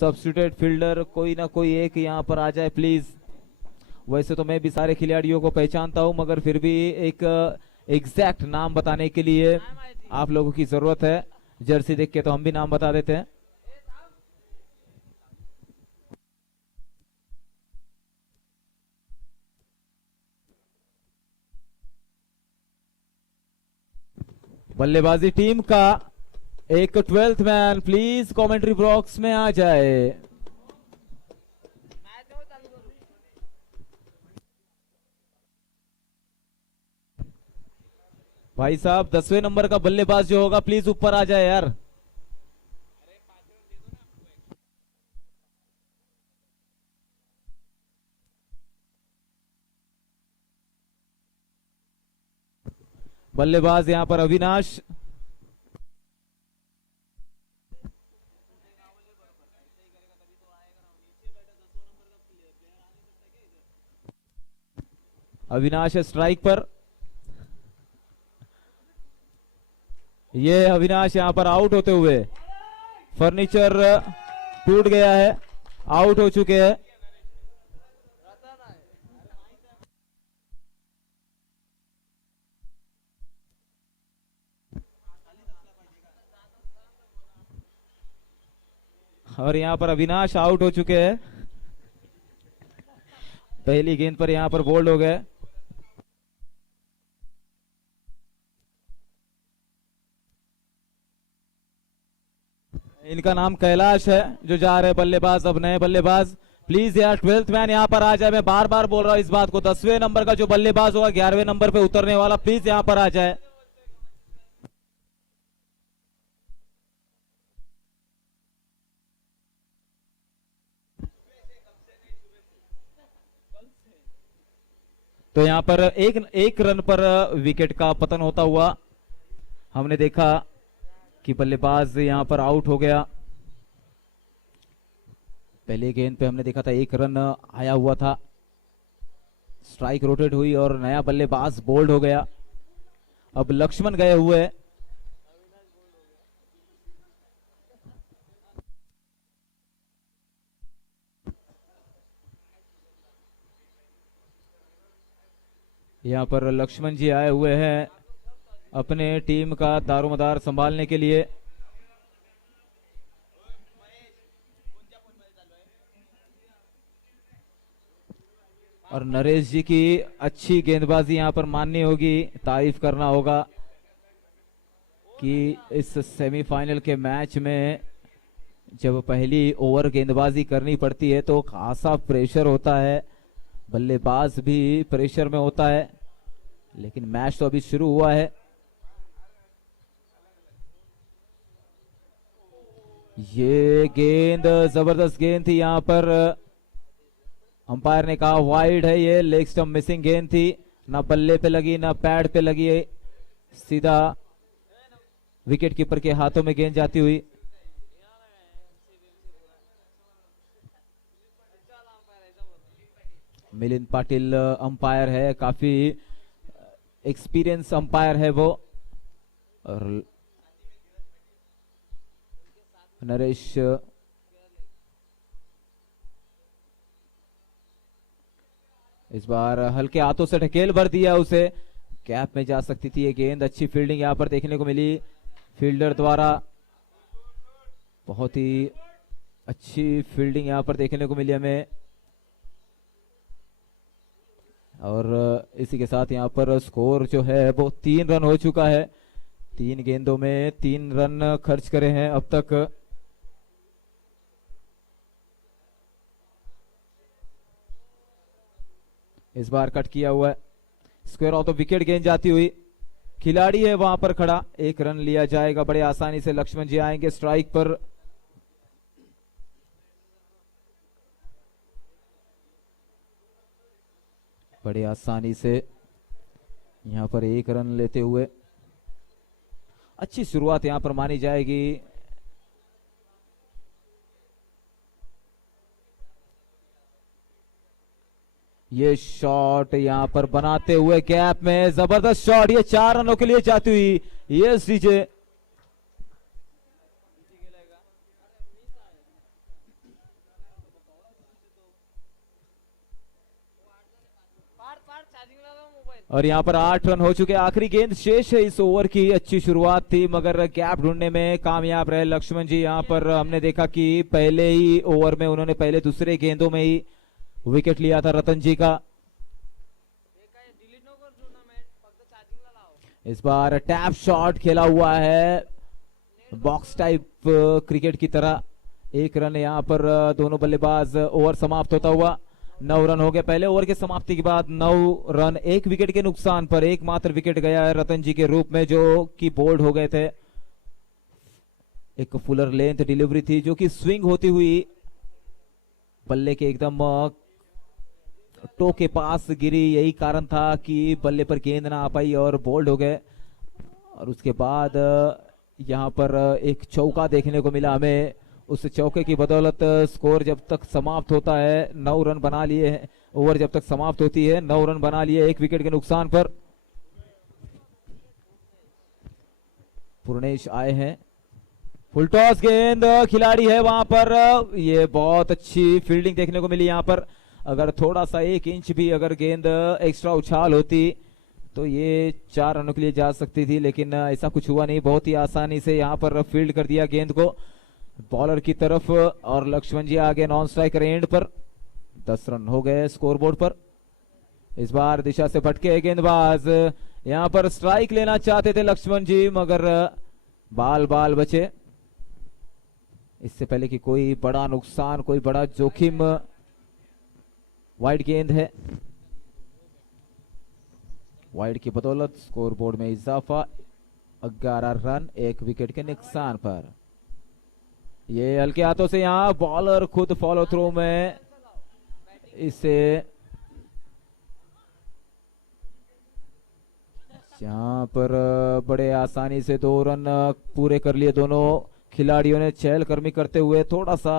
Substitute fielder कोई ना कोई एक यहाँ पर आ जाए प्लीज। वैसे तो मैं भी सारे खिलाड़ियों को पहचानता हूं, मगर फिर भी एक एग्जैक्ट नाम बताने के लिए आप लोगों की जरूरत है। जर्सी देख के तो हम भी नाम बता देते हैं। बल्लेबाजी टीम का एक 12th man please commentary box में आ जाए। भाई साहब 10वें नंबर का बल्लेबाज जो होगा प्लीज ऊपर आ जाए यार। बल्लेबाज यहां पर अविनाश। अविनाश स्ट्राइक पर। ये अविनाश यहां पर आउट होते हुए, फर्नीचर टूट गया है, आउट हो चुके हैं। और यहां पर अविनाश आउट हो चुके हैं। पहली गेंद पर यहां पर बोल्ड हो गए। इनका नाम कैलाश है जो जा रहे बल्लेबाज, अब नए बल्लेबाज। प्लीज यार 12th मैन यहां पर आ जाए। मैं बार बार बोल रहा हूं इस बात को। 10वें नंबर का जो बल्लेबाज होगा 11वें नंबर पे उतरने वाला, प्लीज यहां पर आ जाए। तो यहां पर एक रन पर विकेट का पतन होता हुआ हमने देखा कि बल्लेबाज यहां पर आउट हो गया। पहले गेंद पे हमने देखा था एक रन आया हुआ था, स्ट्राइक रोटेट हुई और नया बल्लेबाज बोल्ड हो गया। अब लक्ष्मण गए हुए। यहां पर लक्ष्मण जी आए हुए हैं अपने टीम का दारोमदार संभालने के लिए। और नरेश जी की अच्छी गेंदबाजी यहां पर माननी होगी, तारीफ करना होगा कि इस सेमीफाइनल के मैच में जब पहली ओवर गेंदबाजी करनी पड़ती है तो खासा प्रेशर होता है, बल्लेबाज भी प्रेशर में होता है। लेकिन मैच तो अभी शुरू हुआ है। ये गेंद जबरदस्त गेंद थी, यहां पर अंपायर ने कहा वाइड है, ये लेग स्टंप मिसिंग गेंद थी, ना बल्ले पे लगी ना पैड पे लगी, सीधा विकेट कीपर के हाथों में गेंद जाती हुई। मिलिंद पाटिल अंपायर है, काफी एक्सपीरियंस अंपायर है वो। और नरेश इस बार हल्के हाथों से ढकेल भर दिया उसे, कैप में जा सकती थी ये गेंद। अच्छी फील्डिंग यहां पर देखने को मिली फील्डर द्वारा, बहुत ही अच्छी फील्डिंग यहां पर देखने को मिली हमें। और इसी के साथ यहां पर स्कोर जो है वो 3 रन हो चुका है। 3 गेंदों में 3 रन खर्च करे हैं अब तक। इस बार कट किया हुआ है, स्क्वायर ऑफ द विकेट गेंद जाती हुई, खिलाड़ी है वहां पर खड़ा, 1 रन लिया जाएगा बड़े आसानी से। लक्ष्मण जी आएंगे स्ट्राइक पर। बड़े आसानी से यहां पर 1 रन लेते हुए अच्छी शुरुआत यहां पर मानी जाएगी। ये शॉट यहां पर बनाते हुए गैप में जबरदस्त शॉट, ये 4 रनों के लिए जाती हुई। यस डीजे, और यहाँ पर 8 रन हो चुके, आखिरी गेंद शेष है इस ओवर की। अच्छी शुरुआत थी मगर गैप ढूंढने में कामयाब रहे लक्ष्मण जी। यहाँ पर हमने देखा कि पहले ही ओवर में उन्होंने पहले दूसरे गेंदों में ही विकेट लिया था रतन जी का। इस बार टैप शॉट खेला हुआ है बॉक्स टाइप क्रिकेट की तरह। 1 रन यहाँ पर दोनों बल्लेबाज। ओवर समाप्त होता हुआ 9 रन हो गए पहले ओवर के समाप्ति के बाद। 9 रन 1 विकेट के नुकसान पर। एकमात्र विकेट गया है रतन जी के रूप में जो कि बोल्ड हो गए थे। एक फुलर लेंथ डिलीवरी थी जो कि स्विंग होती हुई बल्ले के एकदम टो के पास गिरी। यही कारण था कि बल्ले पर गेंद ना आ पाई और बोल्ड हो गए। और उसके बाद यहाँ पर एक चौका देखने को मिला हमें। उस चौके की बदौलत स्कोर जब तक समाप्त होता है 9 रन बना लिए हैं। ओवर जब तक समाप्त होती है 9 रन बना लिए 1 विकेट के नुकसान पर। पूर्णेश आए हैं। फुल टॉस गेंद, खिलाड़ी है वहां पर। ये बहुत अच्छी फील्डिंग देखने को मिली यहाँ पर। अगर थोड़ा सा 1 इंच भी अगर गेंद एक्स्ट्रा उछाल होती तो ये 4 रनों के लिए जा सकती थी, लेकिन ऐसा कुछ हुआ नहीं। बहुत ही आसानी से यहाँ पर फील्ड कर दिया गेंद को बॉलर की तरफ। और लक्ष्मण जी आगे नॉन स्ट्राइकर एंड पर। 10 रन हो गए स्कोरबोर्ड पर। इस बार दिशा से भटके गेंदबाज। यहां पर स्ट्राइक लेना चाहते थे लक्ष्मण जी मगर बाल बचे। इससे पहले कि कोई बड़ा नुकसान, कोई बड़ा जोखिम। वाइड गेंद है। वाइड की बदौलत स्कोरबोर्ड में इजाफा। 11 रन 1 विकेट के नुकसान पर। ये हल्के हाथों से यहां बॉलर खुद फॉलो थ्रू में इसे यहां पर बड़े आसानी से 2 रन पूरे कर लिए दोनों खिलाड़ियों ने। चहलकदमी करते हुए थोड़ा सा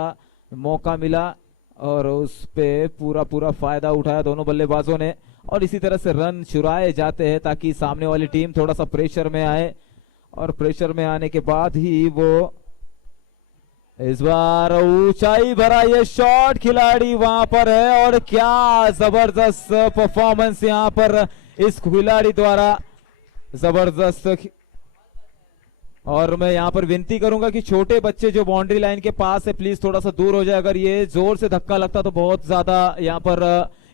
मौका मिला और उस पे पूरा फायदा उठाया दोनों बल्लेबाजों ने। और इसी तरह से रन चुराए जाते हैं ताकि सामने वाली टीम थोड़ा सा प्रेशर में आए। और प्रेशर में आने के बाद ही वो इस बार ऊंचाई भरा ये शॉट खिलाड़ी वहां पर है। और क्या जबरदस्त परफॉर्मेंस यहां पर इस खिलाड़ी द्वारा, जबरदस्त। और मैं यहां पर विनती करूंगा कि छोटे बच्चे जो बाउंड्री लाइन के पास है प्लीज थोड़ा सा दूर हो जाए। अगर ये जोर से धक्का लगता तो बहुत ज्यादा यहां पर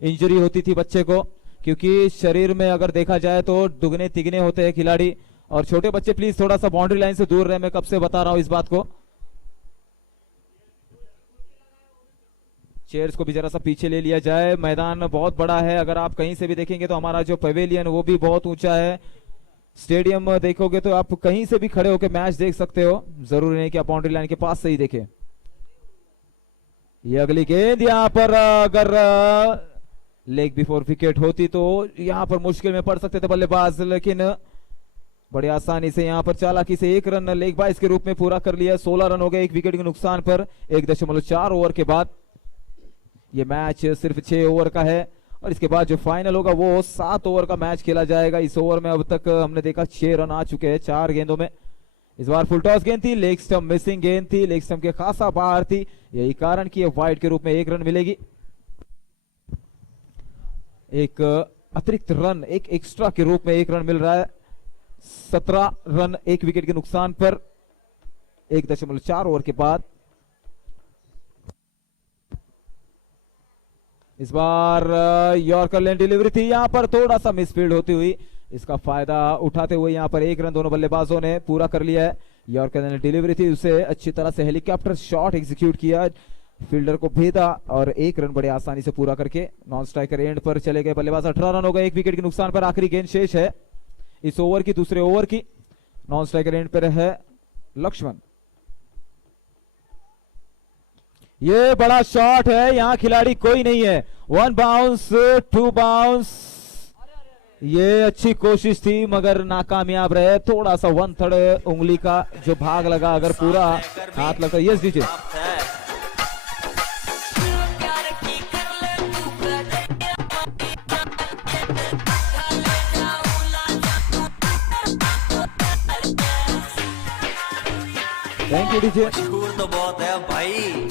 इंजरी होती थी बच्चे को, क्योंकि शरीर में अगर देखा जाए तो दुगने तिगने होते हैं खिलाड़ी। और छोटे बच्चे प्लीज थोड़ा सा बाउंड्री लाइन से दूर रहे। मैं कब से बता रहा हूं इस बात को। चेयर्स को भी जरा सा पीछे ले लिया जाए। मैदान बहुत बड़ा है। अगर आप कहीं से भी देखेंगे तो हमारा जो पवेलियन वो भी बहुत ऊंचा है। स्टेडियम देखोगे तो आप कहीं से भी खड़े होकर मैच देख सकते हो, जरूरी नहीं कि आप बाउंड्री लाइन के पास से ही देखें। ये अगली गेंद यहां पर अगर लेग बिफोर विकेट होती तो यहां पर मुश्किल में पड़ सकते थे बल्लेबाज, लेकिन बड़ी आसानी से यहां पर चालाकी से 1 रन लेग बाइस के रूप में पूरा कर लिया। 16 रन हो गए 1 विकेट के नुकसान पर 1.4 ओवर के बाद। ये मैच सिर्फ 6 ओवर का है और इसके बाद जो फाइनल होगा वो 7 ओवर का मैच खेला जाएगा। इस ओवर में अब तक हमने देखा 6 रन आ चुके हैं 4 गेंदों में। इस बार फुल टॉस गेंद थी, लेग स्टंप मिसिंग गेंद थी, लेग स्टंप के खासा बाहर थी। यही कारण कि वाइड के रूप में 1 रन मिलेगी। एक अतिरिक्त रन, एक एक्स्ट्रा के रूप में 1 रन मिल रहा है। 17 रन 1 विकेट के नुकसान पर 1.4 ओवर के बाद। इस बार यॉर्कर लेन डिलीवरी थी, यहां पर थोड़ा सा मिसफील्ड होती हुई इसका फायदा उठाते हुए यहां पर 1 रन दोनों बल्लेबाजों ने पूरा कर लिया है। यॉर्कर लेन डिलीवरी थी, उसे अच्छी तरह से हेलीकॉप्टर शॉट एग्जीक्यूट किया, फील्डर को भेदा और 1 रन बड़े आसानी से पूरा करके नॉन स्ट्राइकर एंड पर चले गए बल्लेबाज। 18 रन हो गए 1 विकेट के नुकसान पर। आखिरी गेंद शेष है इस ओवर की, दूसरे ओवर की। नॉन स्ट्राइकर एंड पर है लक्ष्मण। ये बड़ा शॉट है, यहां खिलाड़ी कोई नहीं है। 1 बाउंस 2 बाउंस। ये अच्छी कोशिश थी मगर नाकामयाब रहे। थोड़ा सा 1/3 उंगली का जो भाग लगा, अगर पूरा हाथ लगता। Yes DJ. Thank you DJ. मशहूर तो बहुत है भाई।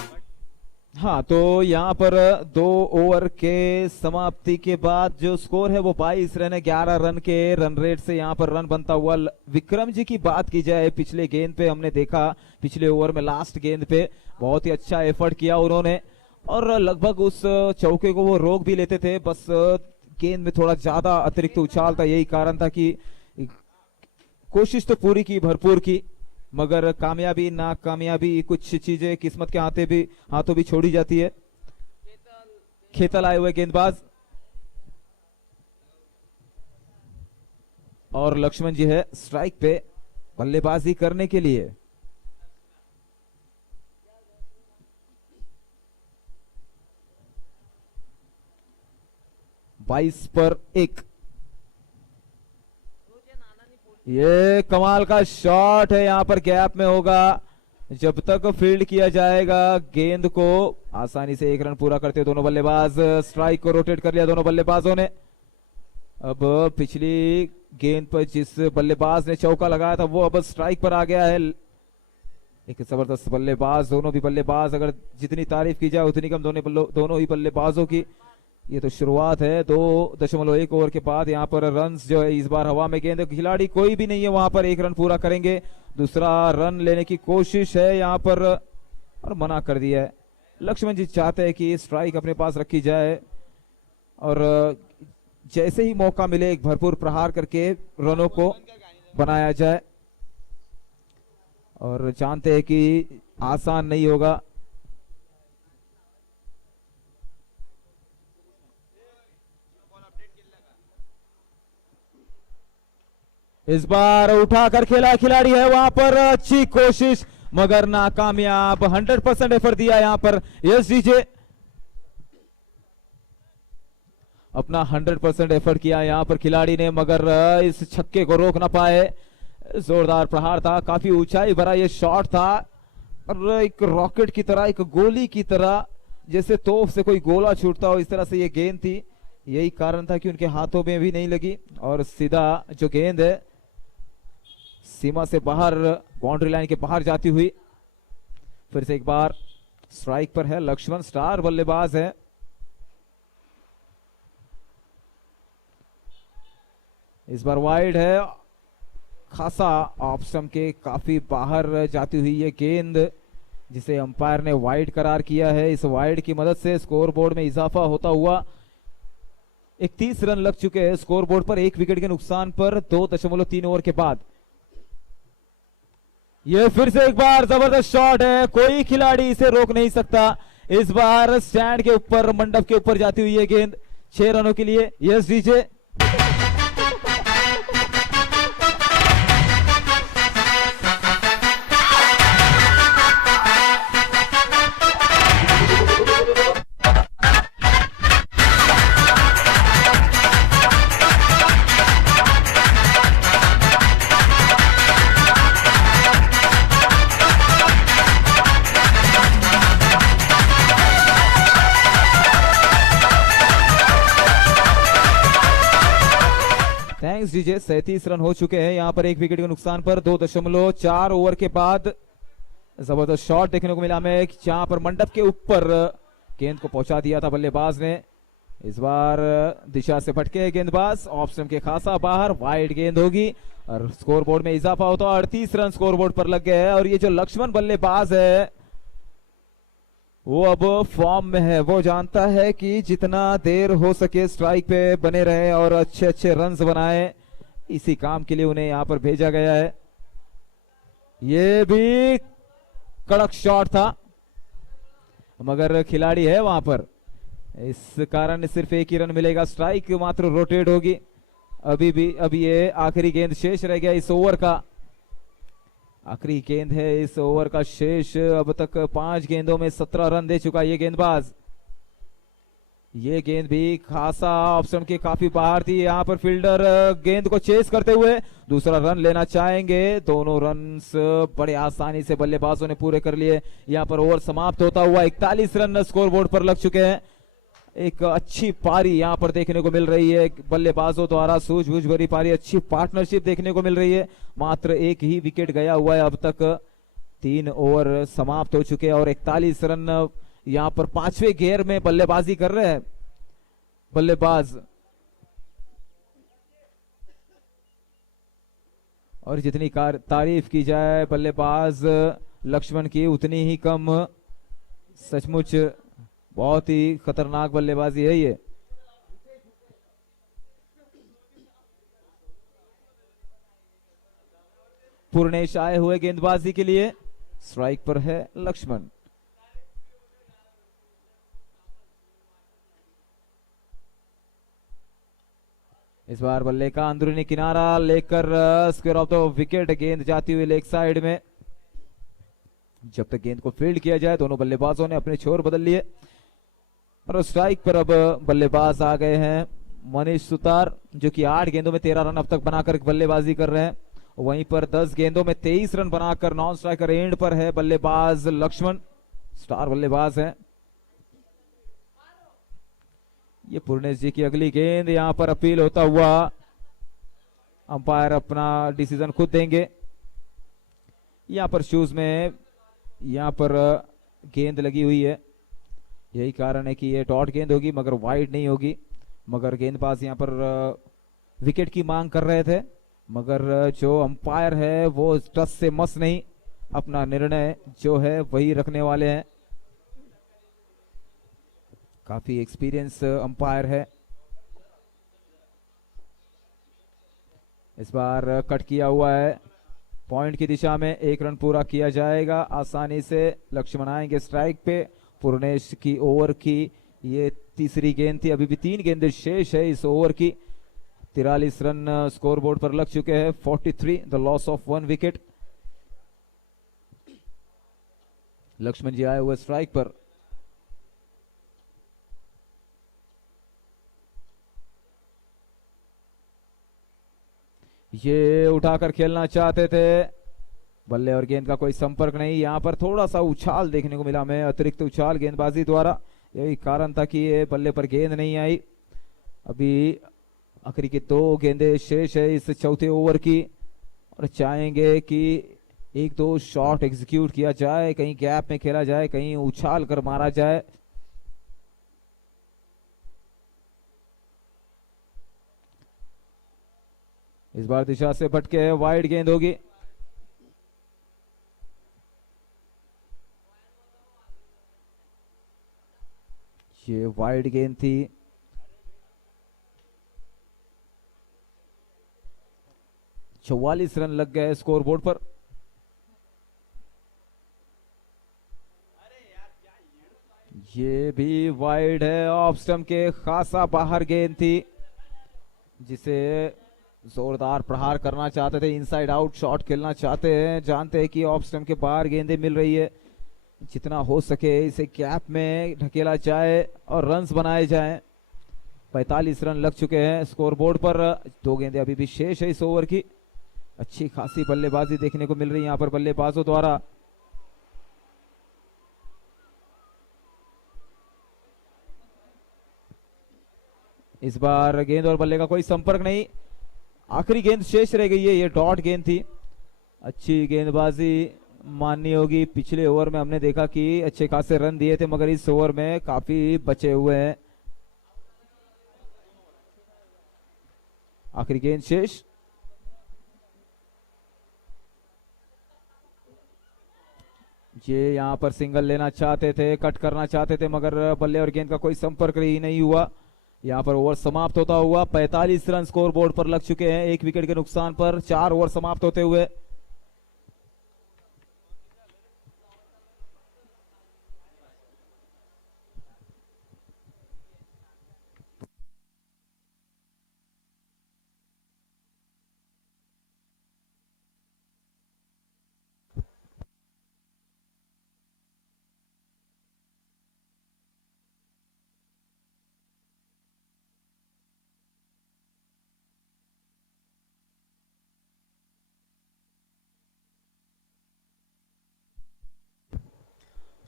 हाँ, तो यहाँ पर 2 ओवर के समाप्ति के बाद जो स्कोर है वो 22 रन है। 11 रन के रन रेट से यहाँ पर रन बनता हुआ। विक्रम जी की बात की जाए, पिछले गेंद पे हमने देखा, पिछले ओवर में लास्ट गेंद पे बहुत ही अच्छा एफर्ट किया उन्होंने और लगभग उस चौके को वो रोक भी लेते थे, बस गेंद में थोड़ा ज्यादा अतिरिक्त उछाल था। यही कारण था कि कोशिश तो पूरी की, भरपूर की, मगर कामयाबी नाकामयाबी कुछ चीजें किस्मत के हाथों भी छोड़ी जाती है। खेतल आए हुए गेंदबाज और लक्ष्मण जी है स्ट्राइक पे बल्लेबाजी करने के लिए। बाईस पर 1। ये कमाल का शॉट है, यहां पर गैप में होगा। जब तक फील्ड किया जाएगा गेंद को, आसानी से 1 रन पूरा करते दोनों बल्लेबाज। स्ट्राइक को रोटेट कर लिया दोनों बल्लेबाजों ने। अब पिछली गेंद पर जिस बल्लेबाज ने चौका लगाया था वो अब स्ट्राइक पर आ गया है। एक जबरदस्त बल्लेबाज, दोनों भी बल्लेबाज, अगर जितनी तारीफ की जाए उतनी कम दोनों ही बल्लेबाजों की। ये तो शुरुआत है। 2.1 ओवर के बाद यहाँ पर रन्स जो है इस बार हवा में, गेंद खिलाड़ी कोई भी नहीं है वहां पर। 1 रन पूरा करेंगे, दूसरा रन लेने की कोशिश है यहाँ पर और मना कर दिया है। लक्ष्मण जी चाहते हैं कि स्ट्राइक अपने पास रखी जाए और जैसे ही मौका मिले एक भरपूर प्रहार करके रनों को बनाया जाए, और जानते हैं कि आसान नहीं होगा। इस बार उठाकर खेला खिलाड़ी है वहां पर, अच्छी कोशिश मगर नाकामयाब। 100% एफर्ट दिया यहां पर यस डीजे, अपना 100% एफर्ट किया यहां पर खिलाड़ी ने, मगर इस छक्के को रोक ना पाए। जोरदार प्रहार था, काफी ऊंचाई भरा ये शॉट था और एक रॉकेट की तरह, एक गोली की तरह, जैसे तोप से कोई गोला छूटता हो इस तरह से ये गेंद थी। यही कारण था कि उनके हाथों में भी नहीं लगी और सीधा जो गेंद है सीमा से बाहर, बाउंड्री लाइन के बाहर जाती हुई। फिर से एक बार स्ट्राइक पर है लक्ष्मण, स्टार बल्लेबाज है। इस बार वाइड है, खासा ऑप्शन के काफी बाहर जाती हुई ये गेंद, जिसे अंपायर ने वाइड करार किया है। इस वाइड की मदद से स्कोरबोर्ड में इजाफा होता हुआ 31 रन लग चुके हैं स्कोरबोर्ड पर, 1 विकेट के नुकसान पर 2.3 ओवर के बाद। ये फिर से एक बार जबरदस्त शॉट है, कोई खिलाड़ी इसे रोक नहीं सकता। इस बार स्टैंड के ऊपर, मंडप के ऊपर जाती हुई ये गेंद 6 रनों के लिए। यस डीजे, दीजिए। 37 रन हो चुके हैं यहाँ पर 1 विकेट के नुकसान पर 2.4 ओवर के बाद। जबरदस्त शॉट देखने को मिला हमें, जहां पर मंडप के ऊपर गेंद को पहुंचा दिया था बल्लेबाज ने। इस बार दिशा से भटके गेंदबाज, ऑप्शन के खासा बाहर, वाइड गेंद होगी और स्कोरबोर्ड में इजाफा होता है। 38 रन स्कोरबोर्ड पर लग गए हैं और ये जो लक्ष्मण बल्लेबाज है वो अब फॉर्म में है। वो जानता है कि जितना देर हो सके स्ट्राइक पे बने रहे और अच्छे अच्छे रन्स बनाए, इसी काम के लिए उन्हें यहां पर भेजा गया है। ये भी कड़क शॉट था मगर खिलाड़ी है वहां पर, इस कारण सिर्फ 1 ही रन मिलेगा। स्ट्राइक मात्र रोटेट होगी। अभी ये आखिरी गेंद शेष रह गया इस ओवर का, आखिरी गेंद है इस ओवर का शेष। अब तक 5 गेंदों में 17 रन दे चुका ये गेंदबाज। ये गेंद भी खासा ऑप्शन के काफी बाहर थी। यहां पर फील्डर गेंद को चेस करते हुए दूसरा रन लेना चाहेंगे। दोनों रन्स बड़े आसानी से बल्लेबाजों ने पूरे कर लिए। यहां पर ओवर समाप्त होता हुआ 41 रन स्कोरबोर्ड पर लग चुके हैं। एक अच्छी पारी यहां पर देखने को मिल रही है बल्लेबाजों द्वारा, सूझबूझ भरी पारी, अच्छी पार्टनरशिप देखने को मिल रही है। मात्र 1 ही विकेट गया हुआ है अब तक। 3 ओवर समाप्त हो चुके हैं और 41 रन यहां पर 5वें गेयर में बल्लेबाजी कर रहे हैं बल्लेबाज, और जितनी तारीफ की जाए बल्लेबाज लक्ष्मण की उतनी ही कम। सचमुच बहुत ही खतरनाक बल्लेबाजी है ये। पूर्णेश आए हुए गेंदबाजी के लिए, स्ट्राइक पर है लक्ष्मण। इस बार बल्ले का अंदरूनी किनारा लेकर स्क्वायर ऑफ द विकेट, गेंद जाती हुई लेग साइड में। जब तक गेंद को फील्ड किया जाए, दोनों बल्लेबाजों ने अपने छोर बदल लिए और स्ट्राइक पर अब बल्लेबाज आ गए हैं मनीष सुतार, जो कि 8 गेंदों में 13 रन अब तक बनाकर बल्लेबाजी कर रहे हैं। वहीं पर 10 गेंदों में 23 रन बनाकर नॉन स्ट्राइकर एंड पर है बल्लेबाज लक्ष्मण, स्टार बल्लेबाज है। ये पूर्णेश जी की अगली गेंद, यहां पर अपील होता हुआ अंपायर अपना डिसीजन खुद देंगे। यहां पर शूज में यहां पर गेंद लगी हुई है, यही कारण है कि ये डॉट गेंद होगी मगर वाइड नहीं होगी। मगर गेंदबाज यहां पर विकेट की मांग कर रहे थे, मगर जो अंपायर है वो टस से मस नहीं, अपना निर्णय जो है वही रखने वाले हैं। काफी एक्सपीरियंस अंपायर है। इस बार कट किया हुआ है पॉइंट की दिशा में, 1 रन पूरा किया जाएगा आसानी से। लक्ष्मण आएंगे स्ट्राइक पे। पूर्णेश की ओवर की ये तीसरी गेंद थी, अभी भी 3 गेंदें शेष है इस ओवर की। 43 रन स्कोरबोर्ड पर लग चुके हैं, 43 the loss of 1 wicket. Laxman ji आए हुए स्ट्राइक पर। ये उठाकर खेलना चाहते थे, बल्ले और गेंद का कोई संपर्क नहीं। यहां पर थोड़ा सा उछाल देखने को मिला हमें, अतिरिक्त उछाल गेंदबाजी द्वारा, यही कारण था कि ये बल्ले पर गेंद नहीं आई। अभी आखिरी की 2 गेंदें शेष है इस चौथे ओवर की और चाहेंगे कि 1-2 शॉट एग्जीक्यूट किया जाए, कहीं गैप में खेला जाए, कहीं उछाल कर मारा जाए। इस बार दिशा से भटके है, वाइड गेंद होगी। ये वाइड गेंद थी। चौवालीस रन लग गए स्कोरबोर्ड पर। ये भी वाइड है, ऑफ स्टंप के खासा बाहर गेंद थी, जिसे जोरदार प्रहार करना चाहते थे, इनसाइड आउट शॉट खेलना चाहते हैं। जानते हैं कि ऑफ स्टंप के बाहर गेंदें मिल रही है, जितना हो सके इसे गैप में ढकेला जाए और रन्स बनाए जाएं। 45 रन लग चुके हैं स्कोरबोर्ड पर, 2 गेंदें अभी भी शेष है इस ओवर की। अच्छी खासी बल्लेबाजी देखने को मिल रही है यहां पर बल्लेबाजों द्वारा। इस बार गेंद और बल्ले का कोई संपर्क नहीं, आखिरी गेंद शेष रह गई है, ये डॉट गेंद थी। अच्छी गेंदबाजी माननी होगी। पिछले ओवर में हमने देखा कि अच्छे खासे रन दिए थे, मगर इस ओवर में काफी बचे हुए हैं। आखिरी गेंद शेष। ये यहां पर सिंगल लेना चाहते थे, कट करना चाहते थे, मगर बल्ले और गेंद का कोई संपर्क ही नहीं हुआ। यहां पर ओवर समाप्त होता हुआ 45 रन स्कोरबोर्ड पर लग चुके हैं, 1 विकेट के नुकसान पर 4 ओवर समाप्त होते हुए।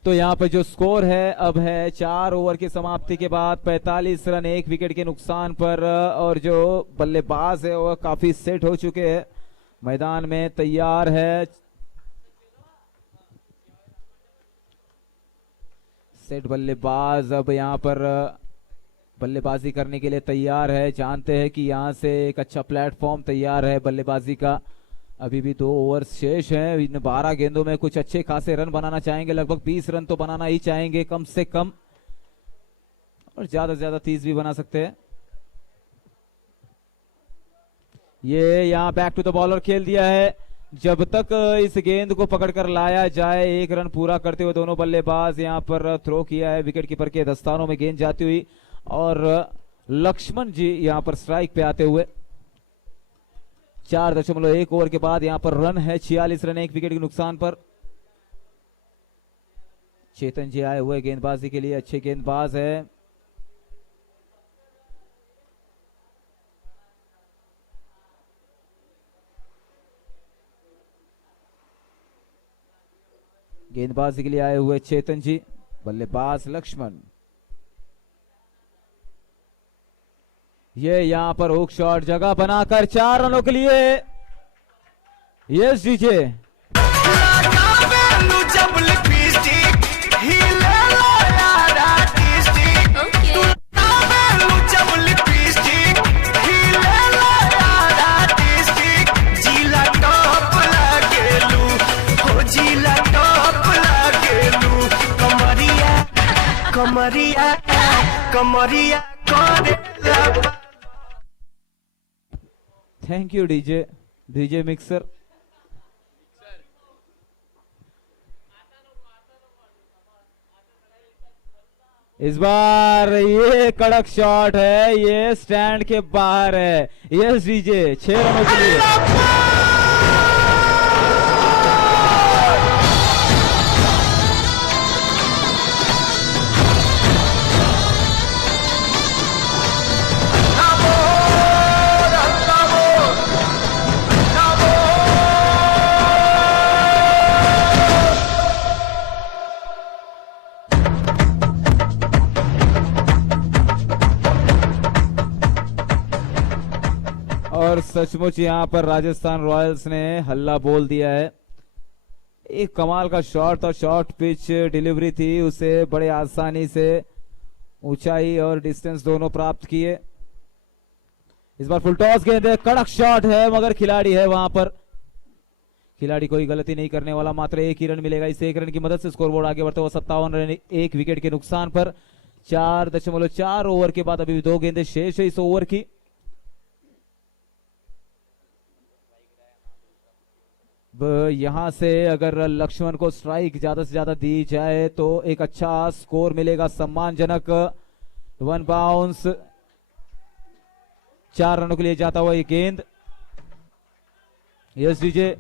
तो यहाँ पे जो स्कोर है अब है 4 ओवर की समाप्ति के बाद 45 रन 1 विकेट के नुकसान पर, और जो बल्लेबाज है वो काफी सेट हो चुके हैं, मैदान में तैयार है। सेट बल्लेबाज अब यहाँ पर बल्लेबाजी करने के लिए तैयार है। जानते हैं कि यहाँ से एक अच्छा प्लेटफॉर्म तैयार है बल्लेबाजी का। अभी भी 2 ओवर शेष हैं। इन 12 गेंदों में कुछ अच्छे खासे रन बनाना चाहेंगे, लगभग 20 रन तो बनाना ही चाहेंगे कम से कम, और ज्यादा से ज्यादा 30 भी बना सकते हैं। ये यहाँ बैक टू द बॉलर खेल दिया है। जब तक इस गेंद को पकड़कर लाया जाए, 1 रन पूरा करते हुए दोनों बल्लेबाज यहाँ पर थ्रो किया है। विकेट कीपर के दस्तानों में गेंद जाती हुई और लक्ष्मण जी यहाँ पर स्ट्राइक पे आते हुए। 4.1 ओवर के बाद यहाँ पर रन है 46 रन 1 विकेट के नुकसान पर। चेतन जी आए हुए गेंदबाजी के लिए, अच्छे गेंदबाज है। गेंदबाजी के लिए आए हुए चेतन जी, बल्लेबाज लक्ष्मण। ये यहां पर हुक शॉट जगह बनाकर 4 रनों के लिए। यस डीजे, कमरिया कमरिया thank you DJ, DJ mixer. इस बार ये कड़क शॉट है, ये स्टैंड के बाहर है। यस डीजे, 6 रनों के लिए। और सचमुच यहां पर राजस्थान रॉयल्स ने हल्ला बोल दिया है। एक कमाल का शॉट और शॉर्ट पिच डिलीवरी थी, उसे बड़े आसानी से ऊंचाई और डिस्टेंस दोनों प्राप्त किए। इस बार फुल टॉस गेंद है, कड़क शॉट है, मगर खिलाड़ी है वहां पर। खिलाड़ी कोई गलती नहीं करने वाला, मात्र 1 ही रन मिलेगा। इस 1 रन की मदद से स्कोरबोर्ड आगे बढ़ते हुए 57 रन 1 विकेट के नुकसान पर। 4.4 ओवर के बाद अभी भी 2 गेंदें शेष है इस ओवर की। यहां से अगर लक्ष्मण को स्ट्राइक ज्यादा से ज्यादा दी जाए तो एक अच्छा स्कोर मिलेगा, सम्मानजनक 1 बाउंस। 4 रनों के लिए जाता हुआ ये गेंद। यस डीजे,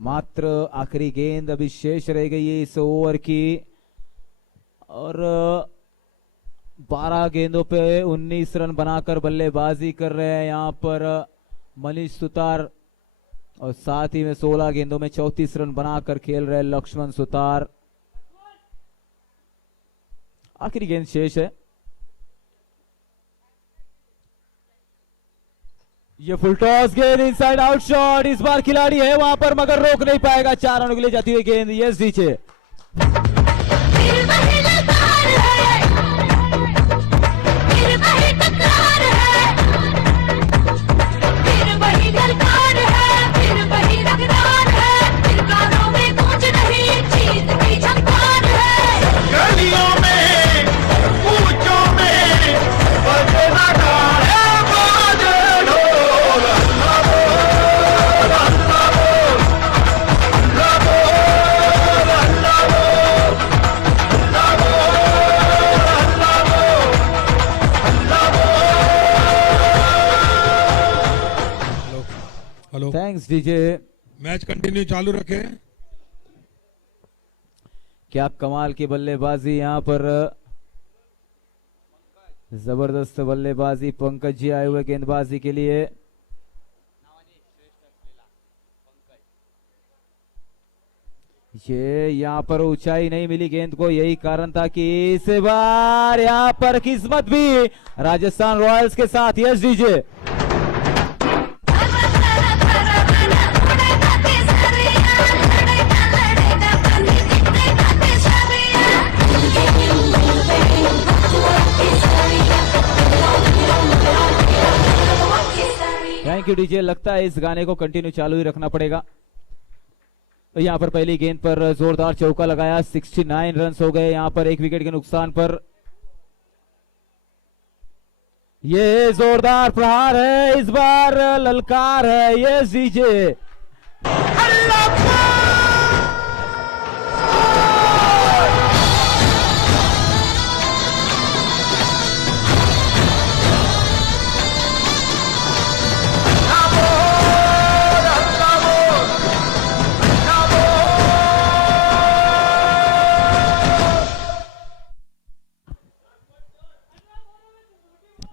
मात्र आखिरी गेंद अभी शेष रह गई है इस ओवर की, और 12 गेंदों पे 19 रन बनाकर बल्लेबाजी कर रहे हैं यहां पर मनीष सुतार, और साथ ही में 16 गेंदों में 34 रन बनाकर खेल रहे लक्ष्मण सुतार। आखिरी गेंद शेष है। ये फुल टॉस गेंद, इनसाइड आउट शॉट। इस बार खिलाड़ी है वहां पर मगर रोक नहीं पाएगा। 4 रनों के लिए जाती हुई गेंद। Yes DJ, thanks DJ. Match continue चालू रखे। क्या कमाल की बल्लेबाजी यहां पर, जबरदस्त बल्लेबाजी। पंकज जी आए हुए गेंदबाजी के लिए। ये यहाँ पर ऊंचाई नहीं मिली गेंद को, यही कारण था कि इस बार यहाँ पर किस्मत भी राजस्थान रॉयल्स के साथ। Yes DJ, thank you DJ. लगता है इस गाने को कंटिन्यू चालू ही रखना पड़ेगा। यहाँ पर पहली गेंद पर जोरदार चौका लगाया, 69 रन हो गए यहाँ पर एक विकेट के नुकसान पर। ये जोरदार प्रहार है, इस बार ललकार है। ये डीजे,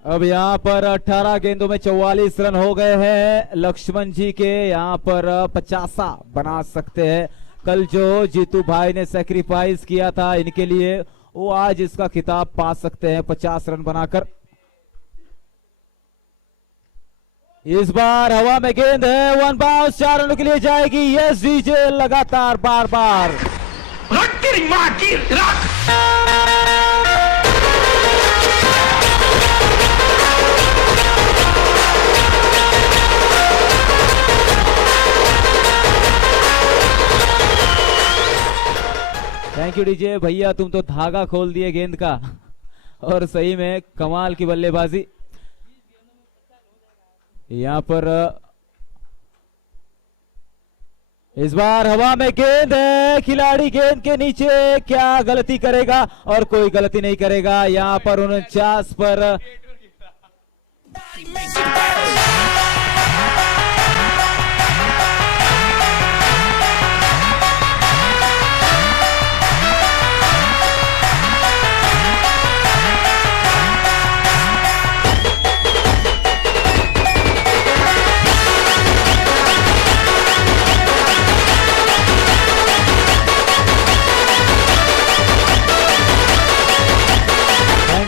अब यहाँ पर 18 गेंदों में 44 रन हो गए हैं लक्ष्मण जी के। यहाँ पर 50 बना सकते हैं। कल जो जीतू भाई ने सैक्रिफाइस किया था इनके लिए, वो आज इसका खिताब पा सकते हैं 50 रन बनाकर। इस बार हवा में गेंद है, 1 बाउंस, 4 रनों के लिए जाएगी। यस डीजे, लगातार बार बार थैंक यू डीजे भैया, तुम तो धागा खोल दिए गेंद का। और सही में कमाल की बल्लेबाजी। यहां पर इस बार हवा में गेंद है, खिलाड़ी गेंद के नीचे क्या गलती करेगा, और कोई गलती नहीं करेगा। यहां पर 49 पर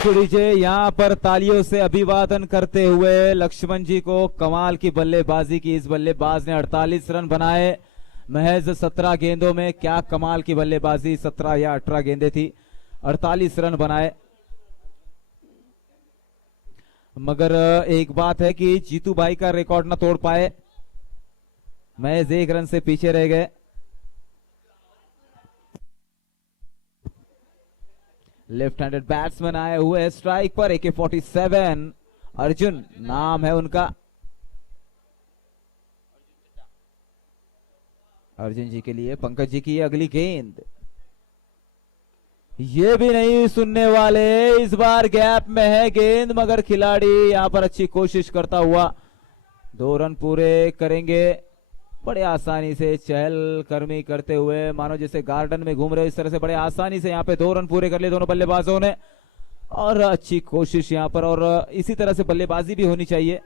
डीजे यहाँ पर तालियों से अभिवादन करते हुए लक्ष्मण जी को। कमाल की बल्लेबाजी की इस बल्लेबाज ने, 48 रन बनाए महज 17 गेंदों में। क्या कमाल की बल्लेबाजी, 17 या 18 गेंदें थी, 48 रन बनाए। मगर एक बात है कि जीतू भाई का रिकॉर्ड ना तोड़ पाए, महज 1 रन से पीछे रह गए। लेफ्ट हैंडेड बैट्समैन आए हुए स्ट्राइक पर, AK-47 अर्जुन नाम है उनका। अर्जुन जी के लिए पंकज जी की अगली गेंद, ये भी नहीं सुनने वाले। इस बार गैप में है गेंद, मगर खिलाड़ी यहां पर अच्छी कोशिश करता हुआ 2 रन पूरे करेंगे। बड़े आसानी से चहलकदमी करते हुए, मानो जैसे गार्डन में घूम रहे, इस तरह से बड़े आसानी से यहाँ पे 2 रन पूरे कर लिए दोनों बल्लेबाजों ने। और अच्छी कोशिश यहाँ पर, और इसी तरह से बल्लेबाजी भी होनी चाहिए।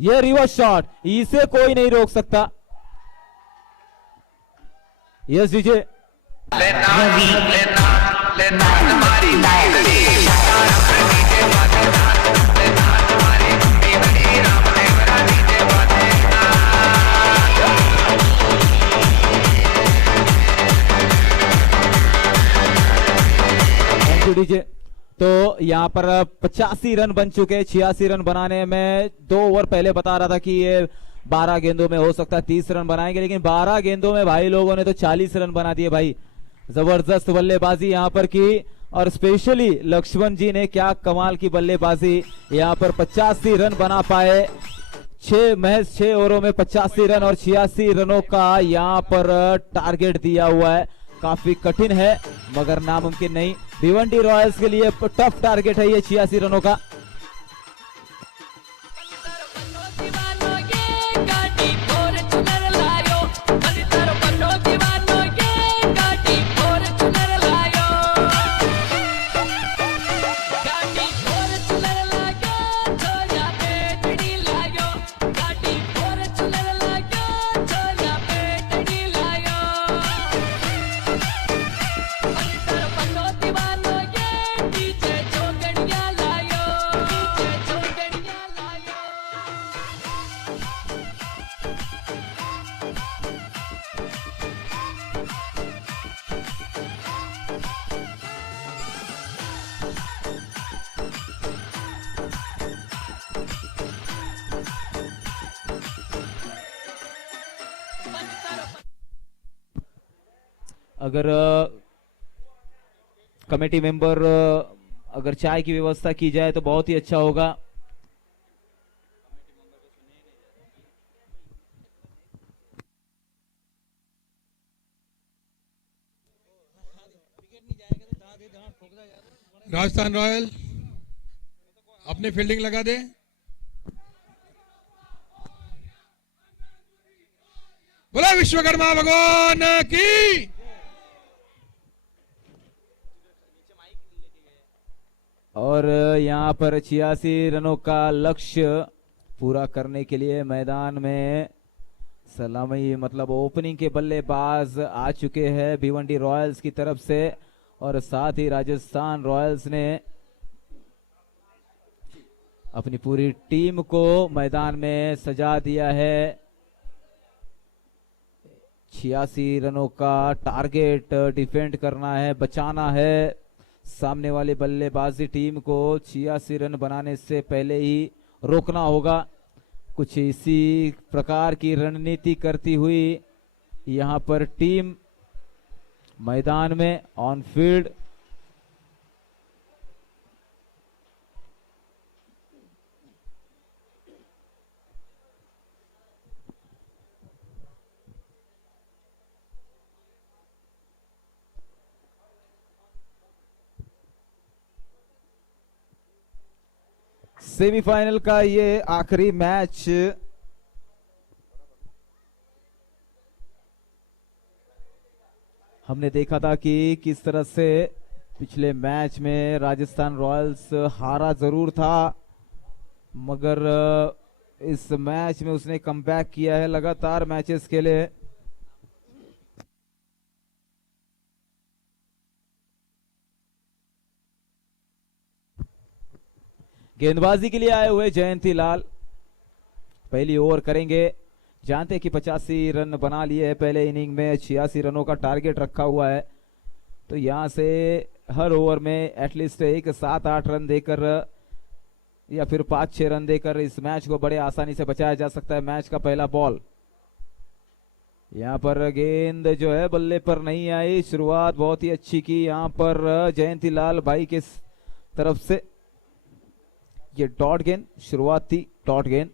यह रिवर्स शॉट, इसे कोई नहीं रोक सकता। Yes DJ, DJ. तो यहाँ पर 85 रन बन चुके, 86 रन बनाने में 2 ओवर पहले बता रहा था कि ये 12 गेंदों में हो सकता है 30 रन बनाएंगे, लेकिन 12 गेंदों में भाई लोगों ने तो 40 रन बना दिए भाई। जबरदस्त बल्लेबाजी यहाँ पर की, और स्पेशली लक्ष्मण जी ने क्या कमाल की बल्लेबाजी। यहाँ पर 85 रन बना पाए, महज 6 ओवरों में 85 रन और 86 रनों का यहाँ पर टारगेट दिया हुआ है। काफी कठिन है मगर नामुमकिन नहीं। भिवंडी रॉयल्स के लिए टफ टारगेट है ये 86 रनों का। अगर कमेटी मेंबर अगर चाय की व्यवस्था की जाए तो बहुत ही अच्छा होगा। राजस्थान रॉयल अपनी फील्डिंग लगा दे। बोला विश्वकर्मा भगवान की। और यहाँ पर 86 रनों का लक्ष्य पूरा करने के लिए मैदान में सलामी मतलब ओपनिंग के बल्लेबाज आ चुके हैं भिवंडी रॉयल्स की तरफ से, और साथ ही राजस्थान रॉयल्स ने अपनी पूरी टीम को मैदान में सजा दिया है। 86 रनों का टारगेट डिफेंड करना है, बचाना है। सामने वाली बल्लेबाजी टीम को 86 रन बनाने से पहले ही रोकना होगा। कुछ इसी प्रकार की रणनीति करती हुई यहां पर टीम मैदान में ऑन फील्ड सेमीफाइनल का ये आखिरी मैच हमने देखा था कि किस तरह से पिछले मैच में राजस्थान रॉयल्स हारा जरूर था, मगर इस मैच में उसने कमबैक किया है लगातार मैचेस के लिए। गेंदबाजी के लिए आए हुए जयंती लाल पहली ओवर करेंगे। जानते हैं कि 85 रन बना लिए हैं पहले इनिंग में, 86 रनों का टारगेट रखा हुआ है, तो यहां से हर ओवर में एटलीस्ट एक 7-8 रन देकर या फिर 5-6 रन देकर इस मैच को बड़े आसानी से बचाया जा सकता है। मैच का पहला बॉल, यहां पर गेंद जो है बल्ले पर नहीं आई। शुरुआत बहुत ही अच्छी की यहां पर जयंती लाल भाई के तरफ से। ये डॉट गेंद शुरुआत थी, डॉट गेंद।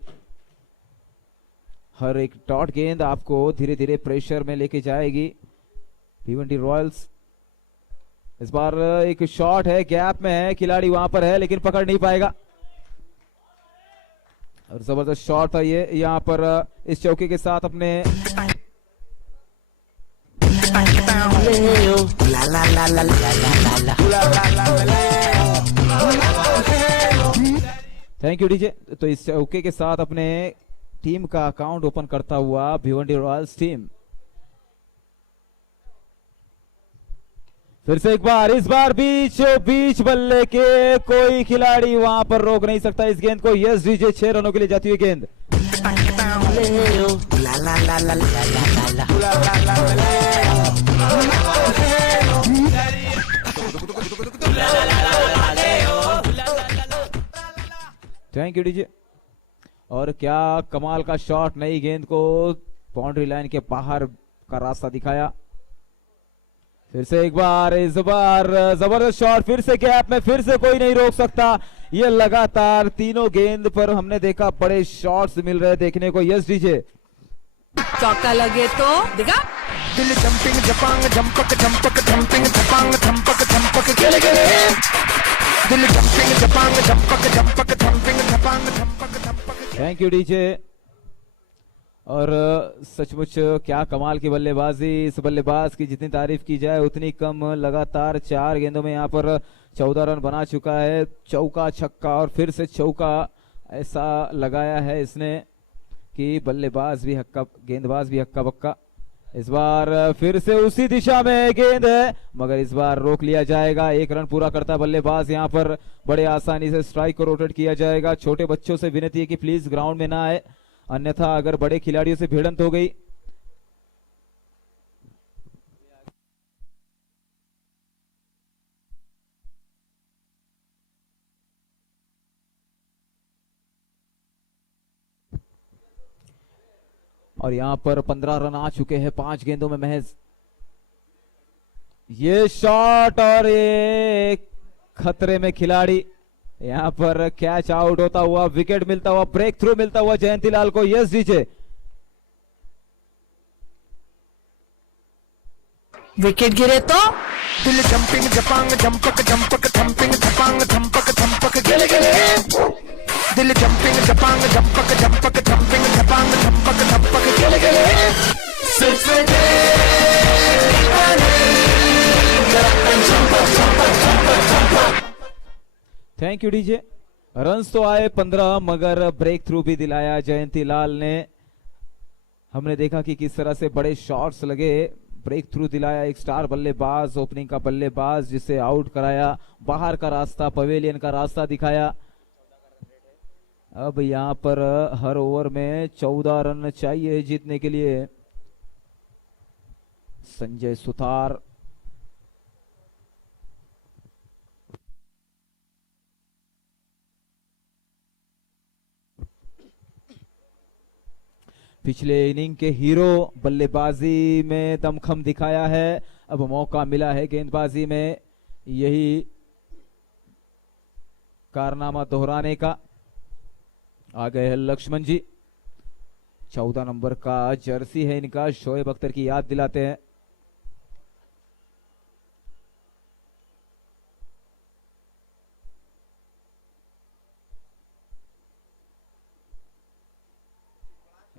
हर एक डॉट गेंद आपको धीरे धीरे प्रेशर में लेके जाएगी भिवंडी रॉयल्स। इस बार एक शॉट है, गैप में है, खिलाड़ी वहां पर है लेकिन पकड़ नहीं पाएगा, और जबरदस्त शॉट था ये। यहां पर इस चौके के साथ अपने थैंक यू डीजे। तो इस चौके के साथ अपने टीम का अकाउंट ओपन करता हुआ भिवंडी रॉयल्स टीम फिर से एक बार, इस बार बीच बल्ले के कोई खिलाड़ी वहां पर रोक नहीं सकता इस गेंद को। यस डीजे, 6 रनों के लिए जाती हुई गेंद। Thank you DJ. और क्या कमाल का शॉट, नई गेंद को बाउंड्री लाइन के बाहर का रास्ता दिखाया। फिर से एक बार, इस बार जबरदस्त शॉट, फिर से गैप में, फिर से कोई नहीं रोक सकता। ये लगातार तीनों गेंद पर हमने देखा बड़े शॉट्स मिल रहे देखने को। यस डीजे, चौका लगे तो दिखा। दिल जंपिंग जपांग झंपक झंपक जंपिंग झपांग झंपक झंपक गेले गेले। दिल जंपिंग जपांग झंपक झंपक जंपिंग झपांग झंपक झंपक। Thank you DJ. और सचमुच क्या कमाल की बल्लेबाजी। इस बल्लेबाज की जितनी तारीफ की जाए उतनी कम। लगातार 4 गेंदों में यहाँ पर 14 रन बना चुका है, चौका छक्का और फिर से चौका ऐसा लगाया है इसने कि बल्लेबाज भी हक्का, गेंदबाज भी हक्का बक्का। इस बार फिर से उसी दिशा में गेंद है, मगर इस बार रोक लिया जाएगा। 1 रन पूरा करता बल्लेबाज। यहाँ पर बड़े आसानी से स्ट्राइक को रोटेट किया जाएगा। छोटे बच्चों से विनती है कि प्लीज ग्राउंड में ना आए, अन्यथा अगर बड़े खिलाड़ियों से भिड़ंत हो गई और यहां पर 15 रन आ चुके हैं 5 गेंदों में महज। ये शॉट और ये खतरे में खिलाड़ी, यहां पर कैच आउट होता हुआ, विकेट मिलता हुआ, ब्रेक थ्रू मिलता हुआ जयंतीलाल को। यस डीजे, विकेट गिरे तो दिल जंपिंग जपांग जंपक जंपक थंपिंग थपांग थंपक थंपक गिले गिले। दिल जंपिंग जपांग जंपक जंपक थंपिंग थपांग थंपक थंपक गिले गिले। सिर्फ थैंक यू डीजे। रन्स तो आए 15 मगर ब्रेक थ्रू भी दिलाया जयंतीलाल ने। हमने देखा कि किस तरह से बड़े शॉट्स लगे, ब्रेक थ्रू दिलाया एक स्टार बल्लेबाज, ओपनिंग का बल्लेबाज, जिसे आउट कराया, बाहर का रास्ता, पवेलियन का रास्ता दिखाया। अब यहां पर हर ओवर में 14 रन चाहिए जीतने के लिए। संजय सुतार पिछले इनिंग के हीरो, बल्लेबाजी में दमखम दिखाया है, अब मौका मिला है गेंदबाजी में यही कारनामा दोहराने का। आ गए हैं लक्ष्मण जी, 14 नंबर का जर्सी है इनका, शोएब अख्तर की याद दिलाते हैं।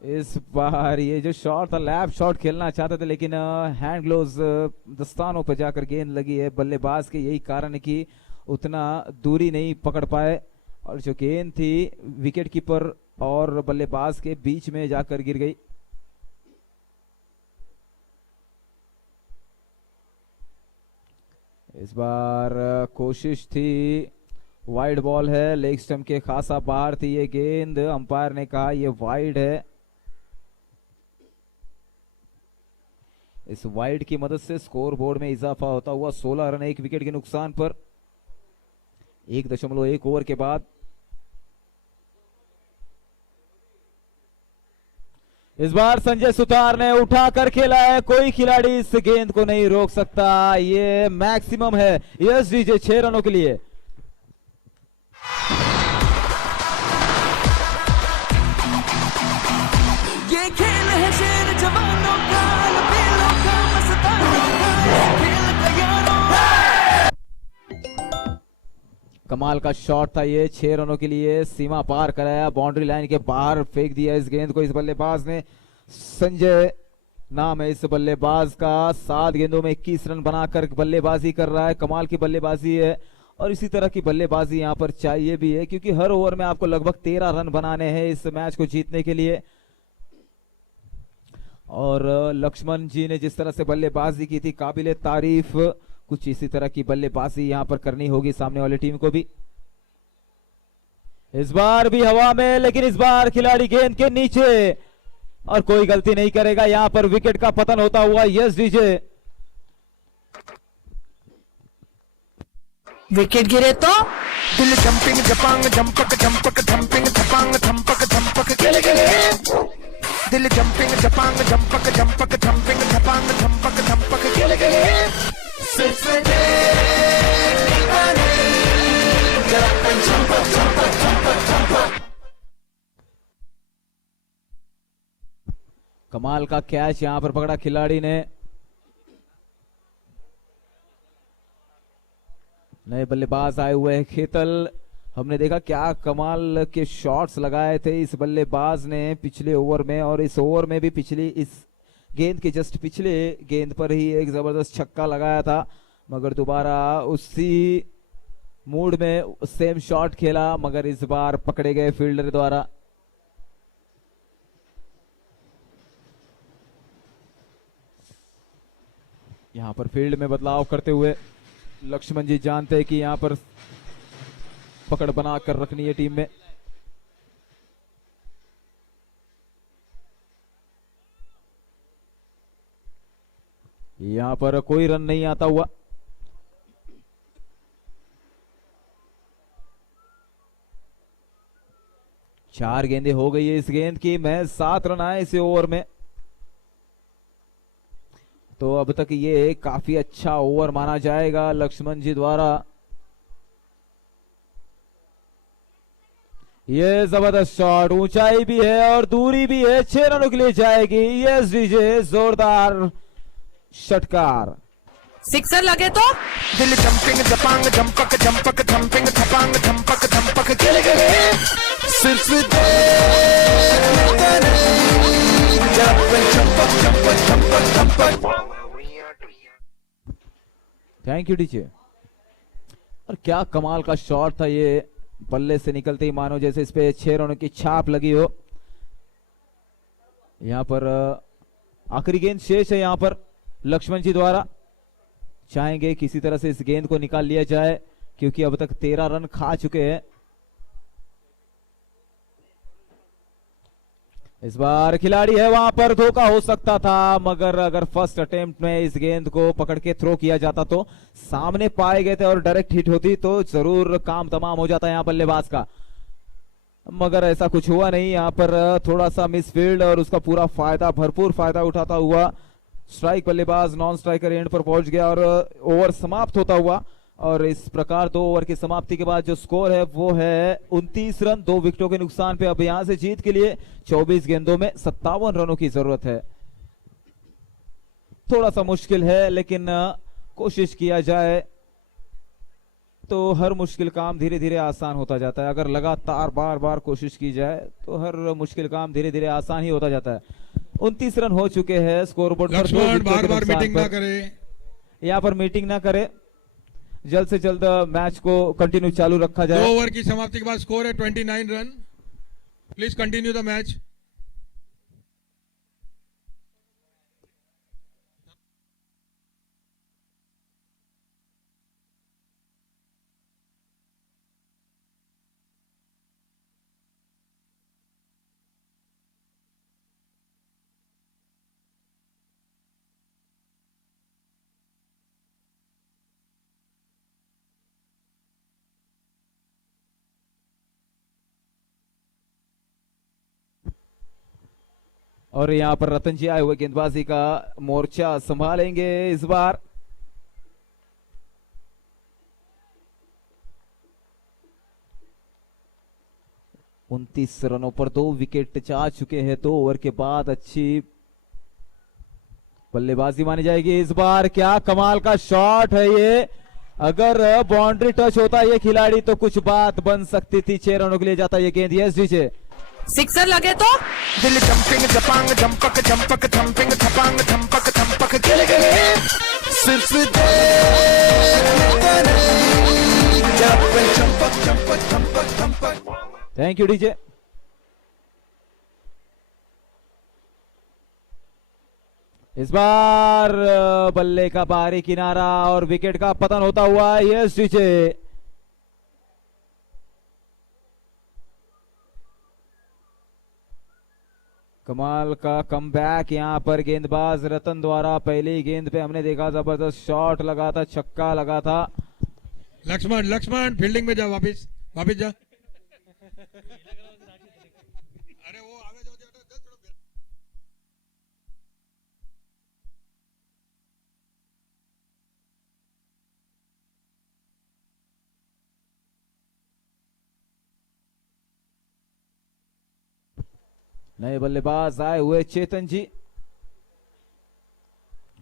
इस बार ये जो शॉट था, लैप शॉट खेलना चाहते थे, लेकिन हैंड ग्लोव्स दस्तानों पर जाकर गेंद लगी है बल्लेबाज के, यही कारण है कि उतना दूरी नहीं पकड़ पाए, और जो गेंद थी विकेट कीपर और बल्लेबाज के बीच में जाकर गिर गई। इस बार कोशिश थी, वाइड बॉल है, लेग स्टंप के खासा बाहर थी ये गेंद, अंपायर ने कहा ये वाइड है। इस वाइड की मदद से स्कोर बोर्ड में इजाफा होता हुआ 16 रन 1 विकेट के नुकसान पर 1.1 ओवर के बाद। इस बार संजय सुतार ने उठाकर खेला है, कोई खिलाड़ी इस गेंद को नहीं रोक सकता, ये मैक्सिमम है। यस डीजे 6 रनों के लिए। ये खेल है शेर जवानों का, लबेलों का, मस्तानों का, खेल तैयारों। कमाल का शॉट था ये, 6 रनों के लिए, सीमा पार कराया, बाउंड्री लाइन के बाहर फेंक दिया इस गेंद को इस बल्लेबाज ने। संजय नाम है इस बल्लेबाज का, 7 गेंदों में 21 रन बनाकर बल्लेबाजी कर रहा है, कमाल की बल्लेबाजी है। और इसी तरह की बल्लेबाजी यहां पर चाहिए भी है, क्योंकि हर ओवर में आपको लगभग 13 रन बनाने हैं इस मैच को जीतने के लिए। और लक्ष्मण जी ने जिस तरह से बल्लेबाजी की थी, काबिले तारीफ, कुछ इसी तरह की बल्लेबाजी यहां पर करनी होगी सामने वाली टीम को भी। इस बार भी हवा में, लेकिन इस बार खिलाड़ी गेंद के नीचे, और कोई गलती नहीं करेगा, यहां पर विकेट का पतन होता हुआ। यस डीजे, विकेट गिरे तो दिल जंपिंग जपांग जंपक जंपक थंपिंग थपांग थंपक थंपक गिले गिले। दिल जंपिंग जपांग जंपक जंपक थंपिंग थपांग थंपक थंपक गिले गिले। सिर्फ कमाल का कैच यहां पर पकड़ा खिलाड़ी ने। नए बल्लेबाज आए हुए हैं खेतल, हमने देखा क्या कमाल के शॉट्स लगाए थे इस बल्लेबाज ने पिछले ओवर में, और इस ओवर में भी पिछली इस गेंद के जस्ट पिछले गेंद पर ही एक जबरदस्त छक्का लगाया था, मगर दोबारा उसी मूड में सेम शॉट खेला, मगर इस बार पकड़े गए फील्डर द्वारा। यहां पर फील्ड में बदलाव करते हुए लक्ष्मण जी जानते हैं कि यहां पर पकड़ बना कर रखनी है टीम में। यहां पर कोई रन नहीं आता हुआ। चार गेंदें हो गई है इस गेंद की, महज 7 रन आए इस ओवर में। तो अब तक ये काफी अच्छा ओवर माना जाएगा लक्ष्मण जी द्वारा। ये जबरदस्त शॉट, ऊंचाई भी है और दूरी भी है, 6 रनों के लिए जाएगी। यस डीजे, जोरदार षटकार। सिक्सर लगे तो दिल जंपिंग जपांग जंपक जंपक जंपिंग छपांग झंपक झंपक गिले गिले सिर्फ देखने का नहीं जंपक जंपक जंपक जंपक। Thank you DJ. और क्या कमाल का शॉट था ये, बल्ले से निकलते ही मानो जैसे इस पे 6 रनों की छाप लगी हो। यहां पर आखिरी गेंद शेष है, यहां पर लक्ष्मण जी द्वारा चाहेंगे किसी तरह से इस गेंद को निकाल लिया जाए, क्योंकि अब तक 13 रन खा चुके हैं। इस बार खिलाड़ी है, वहां पर धोखा हो सकता था, मगर अगर फर्स्ट अटेम्प्ट में इस गेंद को पकड़ के थ्रो किया जाता तो सामने पाए गए थे और डायरेक्ट हिट होती तो जरूर काम तमाम हो जाता यहां बल्लेबाज का, मगर ऐसा कुछ हुआ नहीं। यहां पर थोड़ा सा मिसफील्ड और उसका पूरा फायदा, भरपूर फायदा उठाता हुआ स्ट्राइक बल्लेबाज नॉन स्ट्राइकर एंड पर पहुंच गया और ओवर समाप्त होता हुआ। और इस प्रकार 2 ओवर की समाप्ति के बाद जो स्कोर है वो है 29 रन, 2 विकेटों के नुकसान पे। अब यहां से जीत के लिए 24 गेंदों में 57 रनों की जरूरत है। थोड़ा सा मुश्किल है, लेकिन कोशिश किया जाए तो हर मुश्किल काम धीरे धीरे आसान होता जाता है। अगर लगातार बार बार कोशिश की जाए तो हर मुश्किल काम धीरे धीरे आसान ही होता जाता है। 29 रन हो चुके हैं स्कोरबोर्ड पर। लक्ष्मण बार बार मीटिंग ना करे, यहाँ पर मीटिंग ना करे, जल्द से जल्द मैच को कंटिन्यू चालू रखा 2 जाए। ओवर की समाप्ति के बाद स्कोर है 29 run. Please continue the match. और यहाँ पर रतन जी आए हुए गेंदबाजी का मोर्चा संभालेंगे इस बार। उनतीस रनों पर 2 विकेट जा चुके हैं। 2 ओवर के बाद अच्छी बल्लेबाजी मानी जाएगी इस बार। क्या कमाल का शॉट है ये, अगर बाउंड्री टच होता ये खिलाड़ी तो कुछ बात बन सकती थी। 6 रनों के लिए जाता ये गेंद। यस डीजे, सिक्सर लगे तो दिल जंपिंग जपांग जंपक जंपक जंपिंग छपांग झंपक झंपक गिले गिले सिर्फ देखने का नहीं जंपक जंपक जंपक जंपक। Thank you DJ. इस बार बल्ले का बाहरी किनारा और विकेट का पतन होता हुआ। यस डीजे, कमाल का कमबैक यहाँ पर गेंदबाज रतन द्वारा। पहली गेंद पे हमने देखा जबरदस्त शॉट लगा था, छक्का लगा था। लक्ष्मण लक्ष्मण फील्डिंग में जा, वापस वापस जा। अरे वो आगे जाओ, नए बल्लेबाज आए हुए चेतन जी,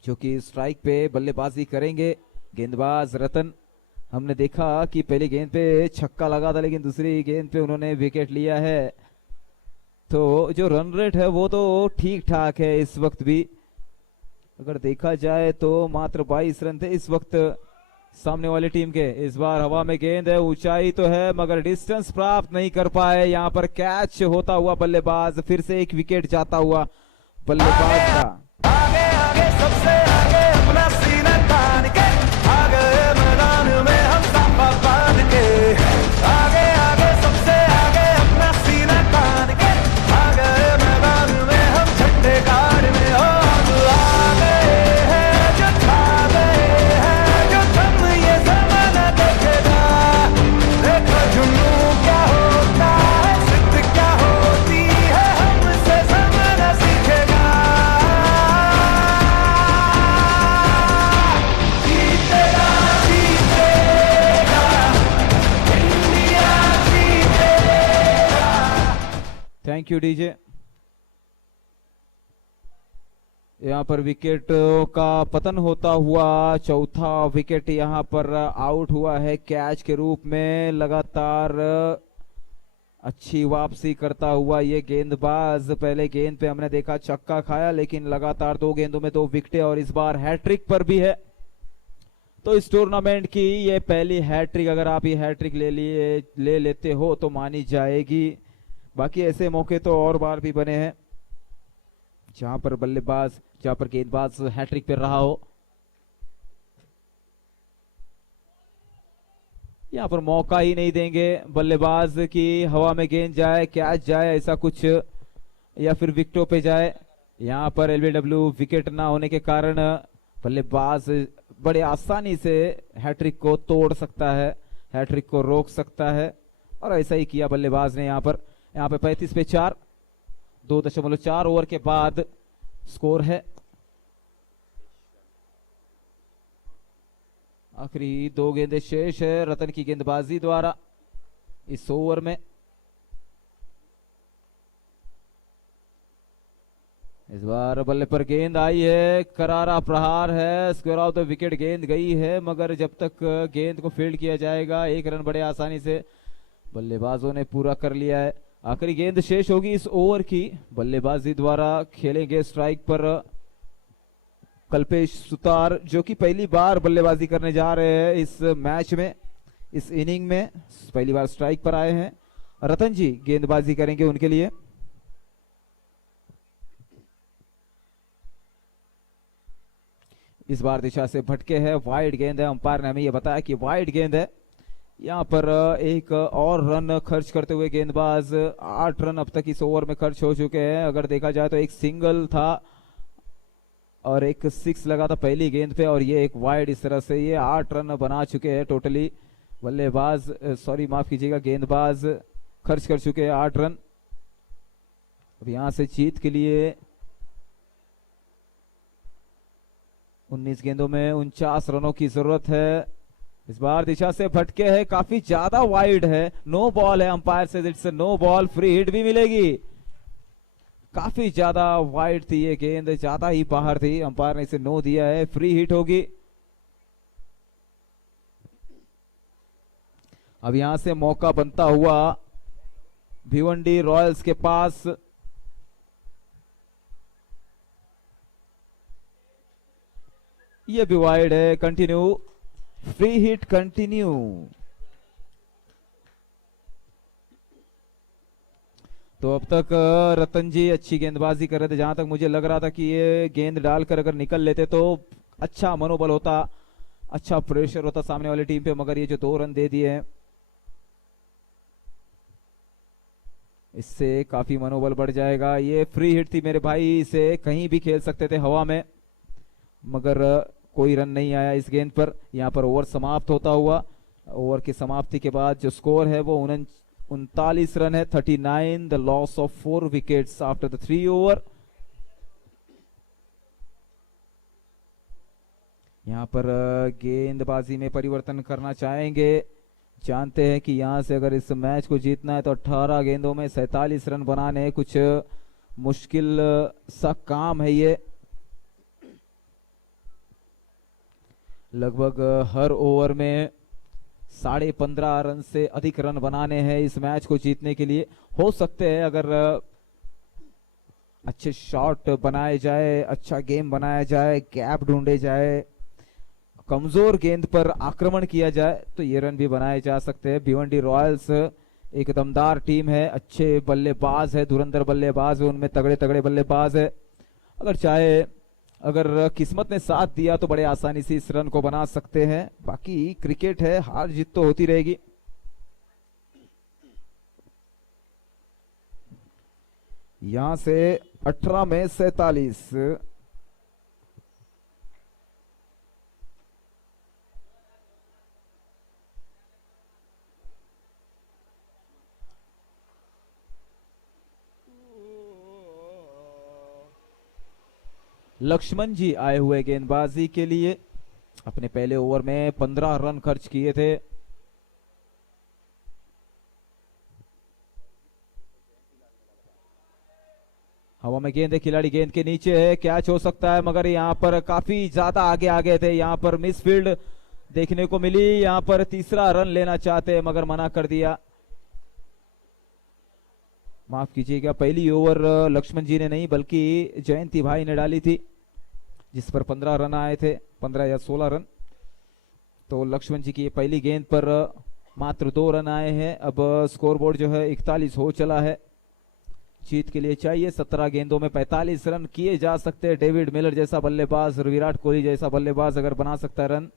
जो कि स्ट्राइक पे बल्लेबाजी करेंगे। गेंदबाज रतन, हमने देखा कि पहली गेंद पे छक्का लगा था, लेकिन दूसरी गेंद पे उन्होंने विकेट लिया है। तो जो रन रेट है वो तो ठीक ठाक है इस वक्त भी। अगर देखा जाए तो मात्र 22 रन थे इस वक्त सामने वाली टीम के। इस बार हवा में गेंद है, ऊंचाई तो है मगर डिस्टेंस प्राप्त नहीं कर पाए। यहाँ पर कैच होता हुआ बल्लेबाज, फिर से एक विकेट जाता हुआ बल्लेबाज का। आगे आगे सबसे आगे अपना सीना तान के आगे मैदान में हम साफा बांध के आगे आगे सबसे आगे अपना सीना तान के आगे मैदान में हम झंडे गाड़ में हो आ गए हैं जो छा गए हैं जो थम ये जमाना देखेगा। देखो जुनू क्या होता है, सिद्ध क्या होती है, हमसे जमाना सीखेगा। Thank you DJ. यहाँ पर विकेट का पतन होता हुआ चौथा विकेट यहाँ पर आउट हुआ है कैच के रूप में। लगातार अच्छी वापसी करता हुआ ये गेंदबाज, पहले गेंद पे हमने देखा छक्का खाया, लेकिन लगातार 2 गेंदों में 2 विकेटें और इस बार हैट्रिक पर भी है। तो इस टूर्नामेंट की ये पहली हैट्रिक, अगर आप ये हैट्रिक ले लेते हो तो मानी जाएगी। बाकी ऐसे मौके तो और बार भी बने हैं जहां पर गेंदबाज हैट्रिक पर रहा हो। यहां पर मौका ही नहीं देंगे बल्लेबाज की हवा में गेंद जाए, कैच जाए, ऐसा कुछ, या फिर विकेटों पे जाए। यहां पर एलबीडब्ल्यू विकेट ना होने के कारण बल्लेबाज बड़े आसानी से हैट्रिक को तोड़ सकता है, हैट्रिक को रोक सकता है, और ऐसा ही किया बल्लेबाज ने। यहाँ पे 35 पे 4, 2.4 ओवर के बाद स्कोर है। आखिरी 2 गेंदें शेष है रतन की गेंदबाजी द्वारा इस ओवर में। इस बार बल्ले पर गेंद आई है, करारा प्रहार है, स्क्वायर ऑफ द विकेट गेंद गई है, मगर जब तक गेंद को फील्ड किया जाएगा 1 रन बड़े आसानी से बल्लेबाजों ने पूरा कर लिया है। आखिरी गेंद शेष होगी इस ओवर की, बल्लेबाजी द्वारा खेलेंगे स्ट्राइक पर कल्पेश सुतार, जो कि पहली बार बल्लेबाजी करने जा रहे हैं इस मैच में, इस इनिंग में पहली बार स्ट्राइक पर आए हैं। रतन जी गेंदबाजी करेंगे उनके लिए। इस बार दिशा से भटके है, वाइड गेंद है, अंपायर ने हमें यह बताया कि वाइड गेंद है। यहां पर एक और रन खर्च करते हुए गेंदबाज, 8 रन अब तक इस ओवर में खर्च हो चुके हैं। अगर देखा जाए तो एक सिंगल था और एक 6 लगा था पहली गेंद पे, और ये एक वाइड, इस तरह से ये 8 रन बना चुके हैं टोटली। बल्लेबाज सॉरी माफ कीजिएगा, गेंदबाज खर्च कर चुके हैं 8 रन। अब यहां से जीत के लिए 19 गेंदों में 49 रनों की जरूरत है। इस बार दिशा से भटके है, काफी ज्यादा वाइड है, नो बॉल है, अंपायर से it's no ball, free hit भी मिलेगी। काफी ज्यादा वाइड थी ये गेंद, ज्यादा ही बाहर थी, अंपायर ने इसे नो दिया है, फ्री हिट होगी। अब यहां से मौका बनता हुआ भिवंडी रॉयल्स के पास। ये भी वाइड है, कंटिन्यू, फ्री हिट कंटिन्यू। तो अब तक रतन जी अच्छी गेंदबाजी कर रहे थे, जहां तक मुझे लग रहा था कि ये गेंद डालकर अगर निकल लेते तो अच्छा मनोबल होता, अच्छा प्रेशर होता सामने वाली टीम पे, मगर ये जो 2 रन दे दिए हैं इससे काफी मनोबल बढ़ जाएगा। ये फ्री हिट थी मेरे भाई, इसे कहीं भी खेल सकते थे हवा में, मगर कोई रन नहीं आया इस गेंद पर। यहां पर ओवर समाप्त होता हुआ, ओवर की समाप्ति के बाद जो स्कोर है वो 39 रन है, 39, the loss of 4 wickets after the 3 over. यहां पर गेंदबाजी में परिवर्तन करना चाहेंगे, जानते हैं कि यहां से अगर इस मैच को जीतना है तो 18 गेंदों में 47 रन बनाने कुछ मुश्किल सा काम है। ये लगभग हर ओवर में 15.5 रन से अधिक रन बनाने हैं इस मैच को जीतने के लिए। हो सकते हैं अगर अच्छे शॉट बनाए जाए, अच्छा गेम बनाया जाए, गैप ढूंढे जाए, कमजोर गेंद पर आक्रमण किया जाए तो ये रन भी बनाए जा सकते हैं। भिवंडी रॉयल्स एक दमदार टीम है, अच्छे बल्लेबाज है, धुरंधर बल्लेबाज है, उनमें तगड़े तगड़े बल्लेबाज है। अगर किस्मत ने साथ दिया तो बड़े आसानी से इस रन को बना सकते हैं। बाकी क्रिकेट है, हार जीत तो होती रहेगी। यहां से 18 में 47, लक्ष्मण जी आए हुए गेंदबाजी के लिए, अपने पहले ओवर में 15 रन खर्च किए थे। हवा में गेंद है, खिलाड़ी गेंद के नीचे है, कैच हो सकता है मगर यहाँ पर काफी ज्यादा आगे आगे थे, यहाँ पर मिसफील्ड देखने को मिली। यहाँ पर तीसरा रन लेना चाहते मगर मना कर दिया। माफ कीजिएगा, पहली ओवर लक्ष्मण जी ने नहीं बल्कि जयंती भाई ने डाली थी जिस पर 15 रन आए थे, 15 या 16 रन। तो लक्ष्मण जी की पहली गेंद पर मात्र 2 रन आए हैं। अब स्कोरबोर्ड जो है 41 हो चला है। जीत के लिए चाहिए 17 गेंदों में 45 रन किए जा सकते हैं। डेविड मिलर जैसा बल्लेबाज, विराट कोहली जैसा बल्लेबाज अगर बना सकता है रन।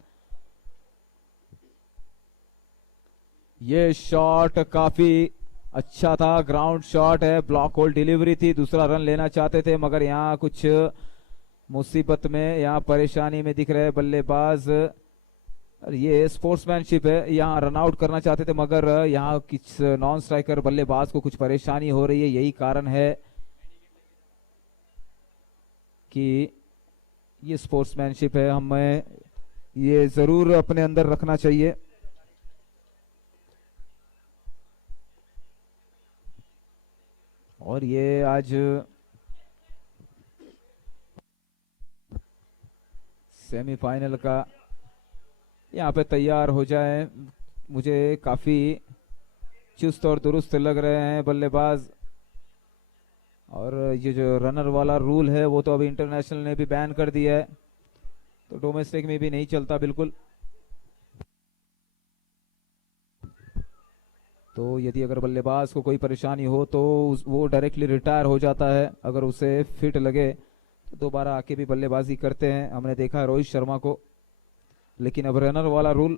ये शॉट काफी अच्छा था, ग्राउंड शॉट है, ब्लॉक होल डिलीवरी थी, दूसरा रन लेना चाहते थे मगर यहाँ कुछ मुसीबत में, यहाँ परेशानी में दिख रहे बल्लेबाज। ये स्पोर्ट्समैनशिप है, यहाँ रन आउट करना चाहते थे मगर यहाँ किस नॉन स्ट्राइकर बल्लेबाज को कुछ परेशानी हो रही है। यही कारण है कि ये स्पोर्ट्समैनशिप है, हमें ये जरूर अपने अंदर रखना चाहिए। और ये आज सेमीफाइनल का यहाँ पे तैयार हो जाए। मुझे काफी चुस्त और दुरुस्त लग रहे हैं बल्लेबाज। और ये जो रनर वाला रूल है वो तो अभी इंटरनेशनल ने भी बैन कर दिया है, तो डोमेस्टिक में भी नहीं चलता बिल्कुल। तो यदि अगर बल्लेबाज को कोई परेशानी हो तो वो डायरेक्टली रिटायर हो जाता है, अगर उसे फिट लगे तो दोबारा आके भी बल्लेबाजी करते हैं। हमने देखा है रोहित शर्मा को, लेकिन अब रनर वाला रूल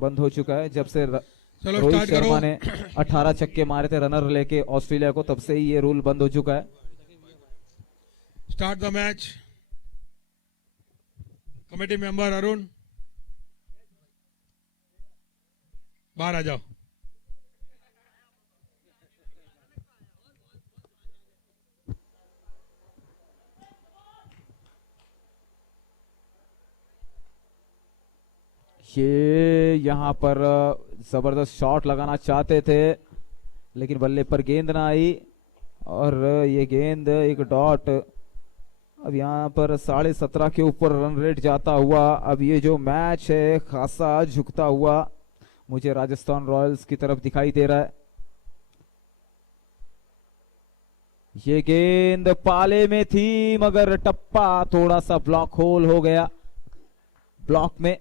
बंद हो चुका है। जब से रोहित शर्मा ने 18 छक्के मारे थे रनर लेके ऑस्ट्रेलिया को, तब से ही ये रूल बंद हो चुका है। Start the match. Committee member Arun बाहर आ जाओ। ये यहाँ पर जबरदस्त शॉट लगाना चाहते थे लेकिन बल्ले पर गेंद ना आई और ये गेंद एक डॉट। अब यहाँ पर 17.5 के ऊपर रन रेट जाता हुआ अब ये जो मैच है खासा झुकता हुआ मुझे राजस्थान रॉयल्स की तरफ दिखाई दे रहा है। ये गेंद पाले में थी मगर टप्पा थोड़ा सा ब्लॉक होल हो गया ब्लॉक में।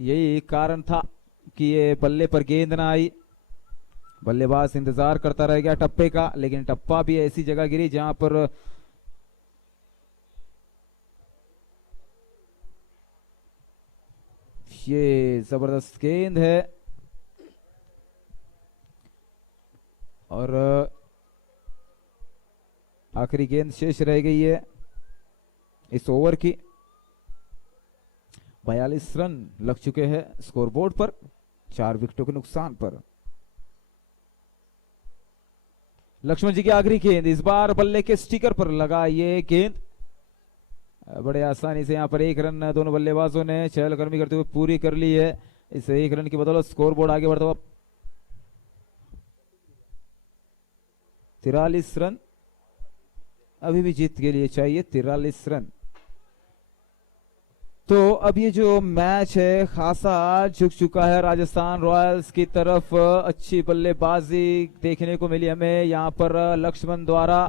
यही कारण था कि ये बल्ले पर गेंद ना आई। बल्लेबाज इंतजार करता रह गया टप्पे का, लेकिन टप्पा भी ऐसी जगह गिरी जहां पर ये जबरदस्त गेंद है और आखिरी गेंद शेष रह गई है इस ओवर की। 42 रन लग चुके हैं स्कोरबोर्ड पर 4 विकेटों के नुकसान पर। लक्ष्मण जी की आखिरी गेंद इस बार बल्ले के स्टिकर पर लगा। ये गेंद बड़े आसानी से यहाँ पर 1 रन दोनों बल्लेबाजों ने चहलकदमी करते हुए पूरी कर ली है। इस 1 रन की बदौलत स्कोरबोर्ड आगे बढ़ता हुआ 43 रन अभी भी जीत के लिए चाहिए 43 रन। तो अब ये जो मैच है खासा झुक चुका है राजस्थान रॉयल्स की तरफ। अच्छी बल्लेबाजी देखने को मिली हमें यहाँ पर लक्ष्मण द्वारा।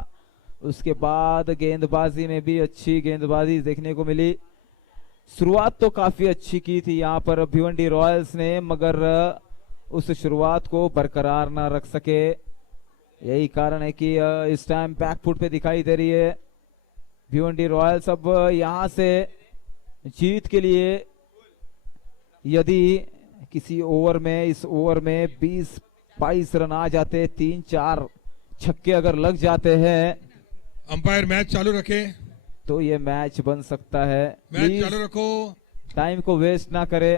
उसके बाद गेंदबाजी में भी अच्छी गेंदबाजी देखने को मिली। शुरुआत तो काफी अच्छी की थी यहाँ पर भिवंडी रॉयल्स ने, मगर उस शुरुआत को बरकरार ना रख सके। यही कारण है कि इस टाइम बैकफुट पे दिखाई दे रही है भिवंडी रॉयल्स। अब यहाँ से जीत के लिए यदि किसी ओवर में इस ओवर में 20-22 रन आ जाते, 3-4 छक्के अगर लग जाते हैं, अंपायर मैच चालू रखे तो ये मैच बन सकता है। मैच चालू रखो, टाइम को वेस्ट ना करे।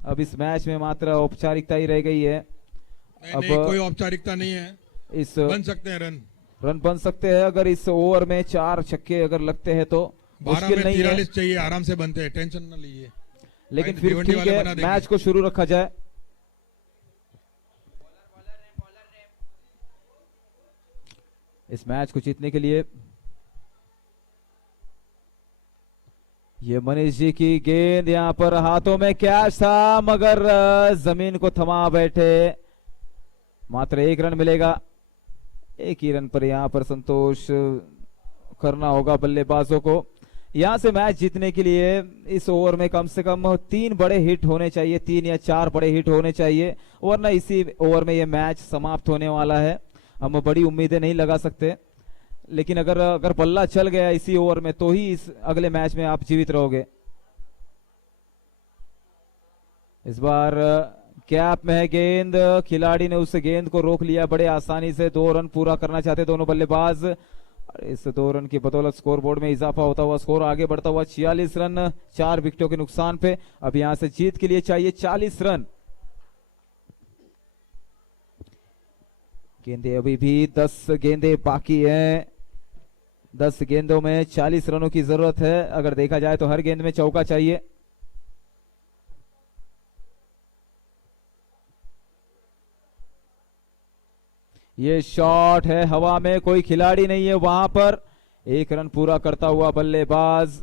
अब इस मैच में मात्र औपचारिकता ही रह गई है। अब नहीं, कोई औपचारिकता नहीं है, इस बन सकते हैं रन बन सकते हैं अगर इस ओवर में 4 छक्के अगर लगते हैं तो 12 मुश्किल में नहीं है। 43 चाहिए, आराम से बनते हैं, टेंशन ना लीजिए। लेकिन भाई, फिर भिवंडी ठीक वाले है बना देंगे। मैच को शुरू रखा जाए। इस मैच को जीतने के लिए। ये मनीष जी की गेंद, यहां पर हाथों में कैच था मगर जमीन को थमा बैठे। मात्र 1 रन मिलेगा। 1 ही रन पर यहां पर संतोष करना होगा बल्लेबाजों को। यहां से मैच जीतने के लिए इस ओवर में कम से कम 3 बड़े हिट होने चाहिए, 3 या 4 बड़े हिट होने चाहिए, वरना इसी ओवर में यह मैच समाप्त होने वाला है। हम बड़ी उम्मीदें नहीं लगा सकते, लेकिन अगर बल्ला चल गया इसी ओवर में तो ही इस अगले मैच में आप जीवित रहोगे। इस बार कैप में है गेंद, खिलाड़ी ने उस गेंद को रोक लिया बड़े आसानी से। 2 रन पूरा करना चाहते दोनों बल्लेबाज। इस 2 रन की बदौलत स्कोर बोर्ड में इजाफा होता हुआ स्कोर आगे बढ़ता हुआ 46 रन 4 विकेटों के नुकसान पे। अब यहां से जीत के लिए चाहिए 40 रन। गेंदे अभी भी 10 गेंदे बाकी हैं। 10 गेंदों में 40 रनों की जरूरत है। अगर देखा जाए तो हर गेंद में चौका चाहिए। ये शॉट है हवा में, कोई खिलाड़ी नहीं है वहां पर। 1 रन पूरा करता हुआ बल्लेबाज।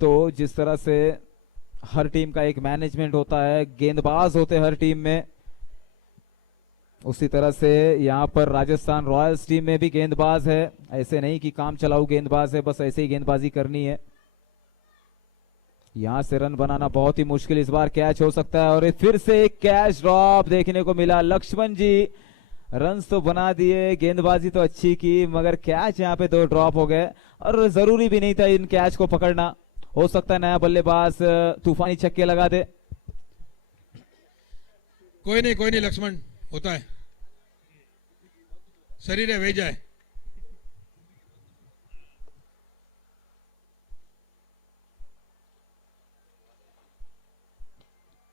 तो जिस तरह से हर टीम का एक मैनेजमेंट होता है, गेंदबाज होते हैं हर टीम में, उसी तरह से यहां पर राजस्थान रॉयल्स टीम में भी गेंदबाज है। ऐसे नहीं कि काम चलाऊ गेंदबाज है, बस ऐसे ही गेंदबाजी करनी है। यहां से रन बनाना बहुत ही मुश्किल। इस बार कैच हो सकता है और फिर से एक कैच ड्रॉप देखने को मिला। लक्ष्मण जी रन्स तो बना दिए, गेंदबाजी तो अच्छी की, मगर कैच यहां पे 2 ड्रॉप हो गए और जरूरी भी नहीं था इन कैच को पकड़ना। हो सकता है नया बल्लेबाज तूफानी छक्के लगा दे। कोई नहीं लक्ष्मण, होता है, शरीर है भेजा है।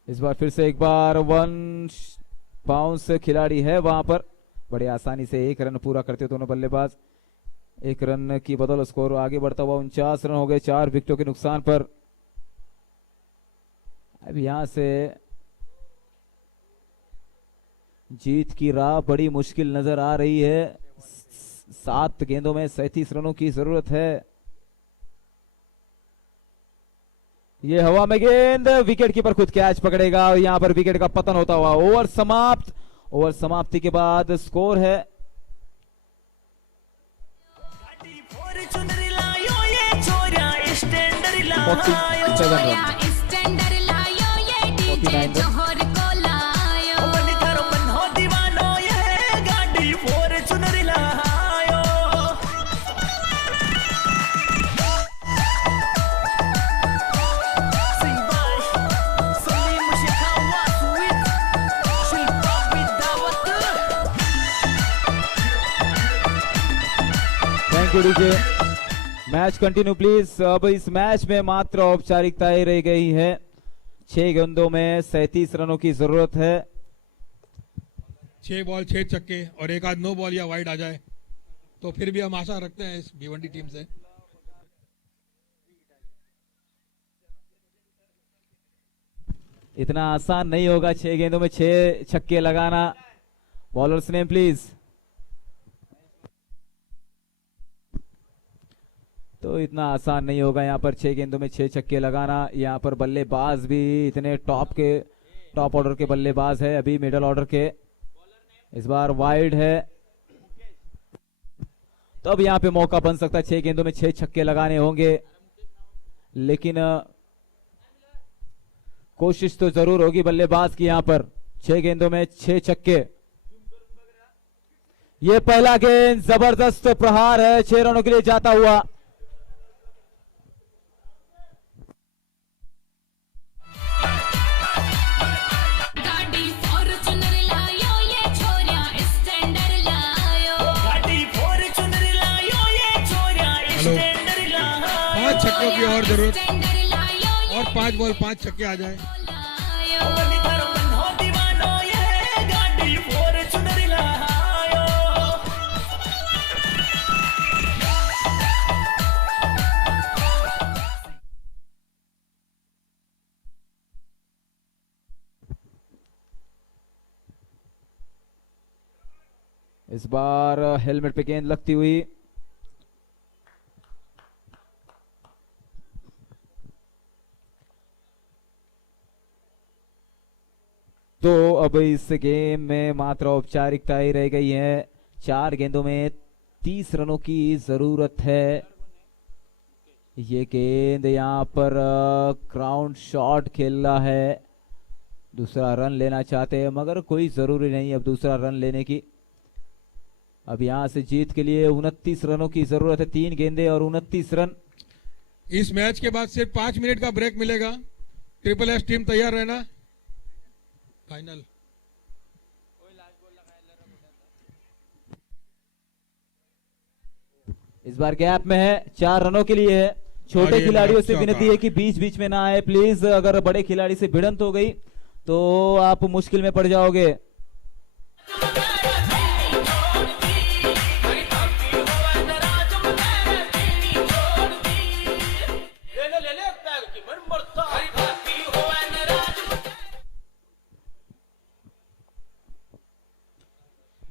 इस बार फिर से एक बार 1 बाउंस खिलाड़ी है वहां पर। बड़े आसानी से 1 रन पूरा करते दोनों बल्लेबाज। 1 रन की बदौलत स्कोर आगे बढ़ता हुआ 49 रन हो गए 4 विकेटों के नुकसान पर। अब यहां से जीत की राह बड़ी मुश्किल नजर आ रही है। 7 गेंदों में 37 रनों की जरूरत है। ये हवा में गेंद, विकेट कीपर खुद कैच पकड़ेगा और यहां पर विकेट का पतन होता हुआ ओवर समाप्त। ओवर समाप्ति के बाद स्कोर है मैच कंटिन्यू प्लीज। अब इस मैच में मात्र औपचारिकताएं रह गई है। 6 गेंदों में 37 रनों की जरूरत है। 6 बॉल 6 छक्के और एक आध नो बॉल या वाइड आ जाए तो फिर भी हम आशा रखते हैं इस भिवंडी टीम से। इतना आसान नहीं होगा 6 गेंदों में 6 छक्के लगाना। Bowlers name please. तो इतना आसान नहीं होगा यहां पर 6 गेंदों में 6 छक्के लगाना। यहां पर बल्लेबाज भी इतने टॉप ऑर्डर के बल्लेबाज है, अभी मिडिल ऑर्डर के। इस बार वाइड है तो अब यहां पे मौका बन सकता है। 6 गेंदों में 6 छक्के लगाने होंगे, लेकिन कोशिश तो जरूर होगी बल्लेबाज की यहां पर। 6 गेंदों में 6 छक्के। यह पहला गेंद जबरदस्त प्रहार है 6 रनों के लिए जाता हुआ। पांच छक्कों की और जरूरत, और 5 बॉल 5 छक्के आ जाए। इस बार हेलमेट पे गेंद लगती हुई। तो अब इस गेम में मात्र औपचारिकता ही रह गई है। 4 गेंदों में 30 रनों की जरूरत है। ये गेंद यहां पर ग्राउंड शॉट खेल रहा है, दूसरा रन लेना चाहते हैं मगर कोई जरूरी नहीं अब दूसरा रन लेने की। अब यहां से जीत के लिए 29 रनों की जरूरत है, 3 गेंदे और 29 रन। इस मैच के बाद सिर्फ 5 मिनट का ब्रेक मिलेगा। ट्रिपल एस टीम तैयार रहना। फाइनल इस बार गैप में है, 4 रनों के लिए है। छोटे और ये खिलाड़ियों से चौका। विनती है कि बीच बीच में ना आए प्लीज। अगर बड़े खिलाड़ी से भिड़ंत हो गई तो आप मुश्किल में पड़ जाओगे।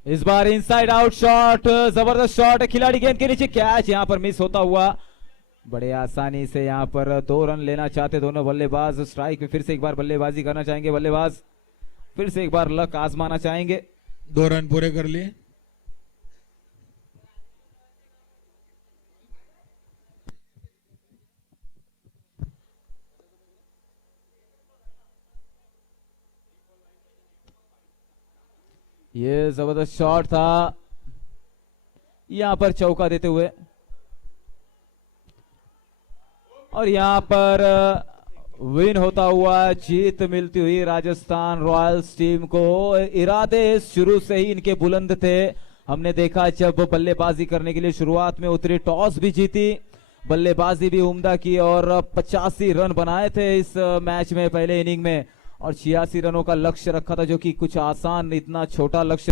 इस बार इनसाइड आउट शॉट, जबरदस्त शॉट, खिलाड़ी गेंद के नीचे, कैच यहां पर मिस होता हुआ। बड़े आसानी से यहां पर 2 रन लेना चाहते दोनों बल्लेबाज। स्ट्राइक में फिर से एक बार बल्लेबाजी करना चाहेंगे बल्लेबाज, फिर से एक बार लक आजमाना चाहेंगे। 2 रन पूरे कर लिए। ये जबरदस्त शॉट था यहां पर चौका देते हुए। और यहां पर विन होता हुआ, जीत मिलती हुई राजस्थान रॉयल्स टीम को। इरादे शुरू से ही इनके बुलंद थे। हमने देखा जब बल्लेबाजी करने के लिए शुरुआत में उतरी, टॉस भी जीती, बल्लेबाजी भी उम्दा की और 85 रन बनाए थे इस मैच में पहले इनिंग में। और 86 रनों का लक्ष्य रखा था जो कि कुछ आसान, इतना छोटा लक्ष्य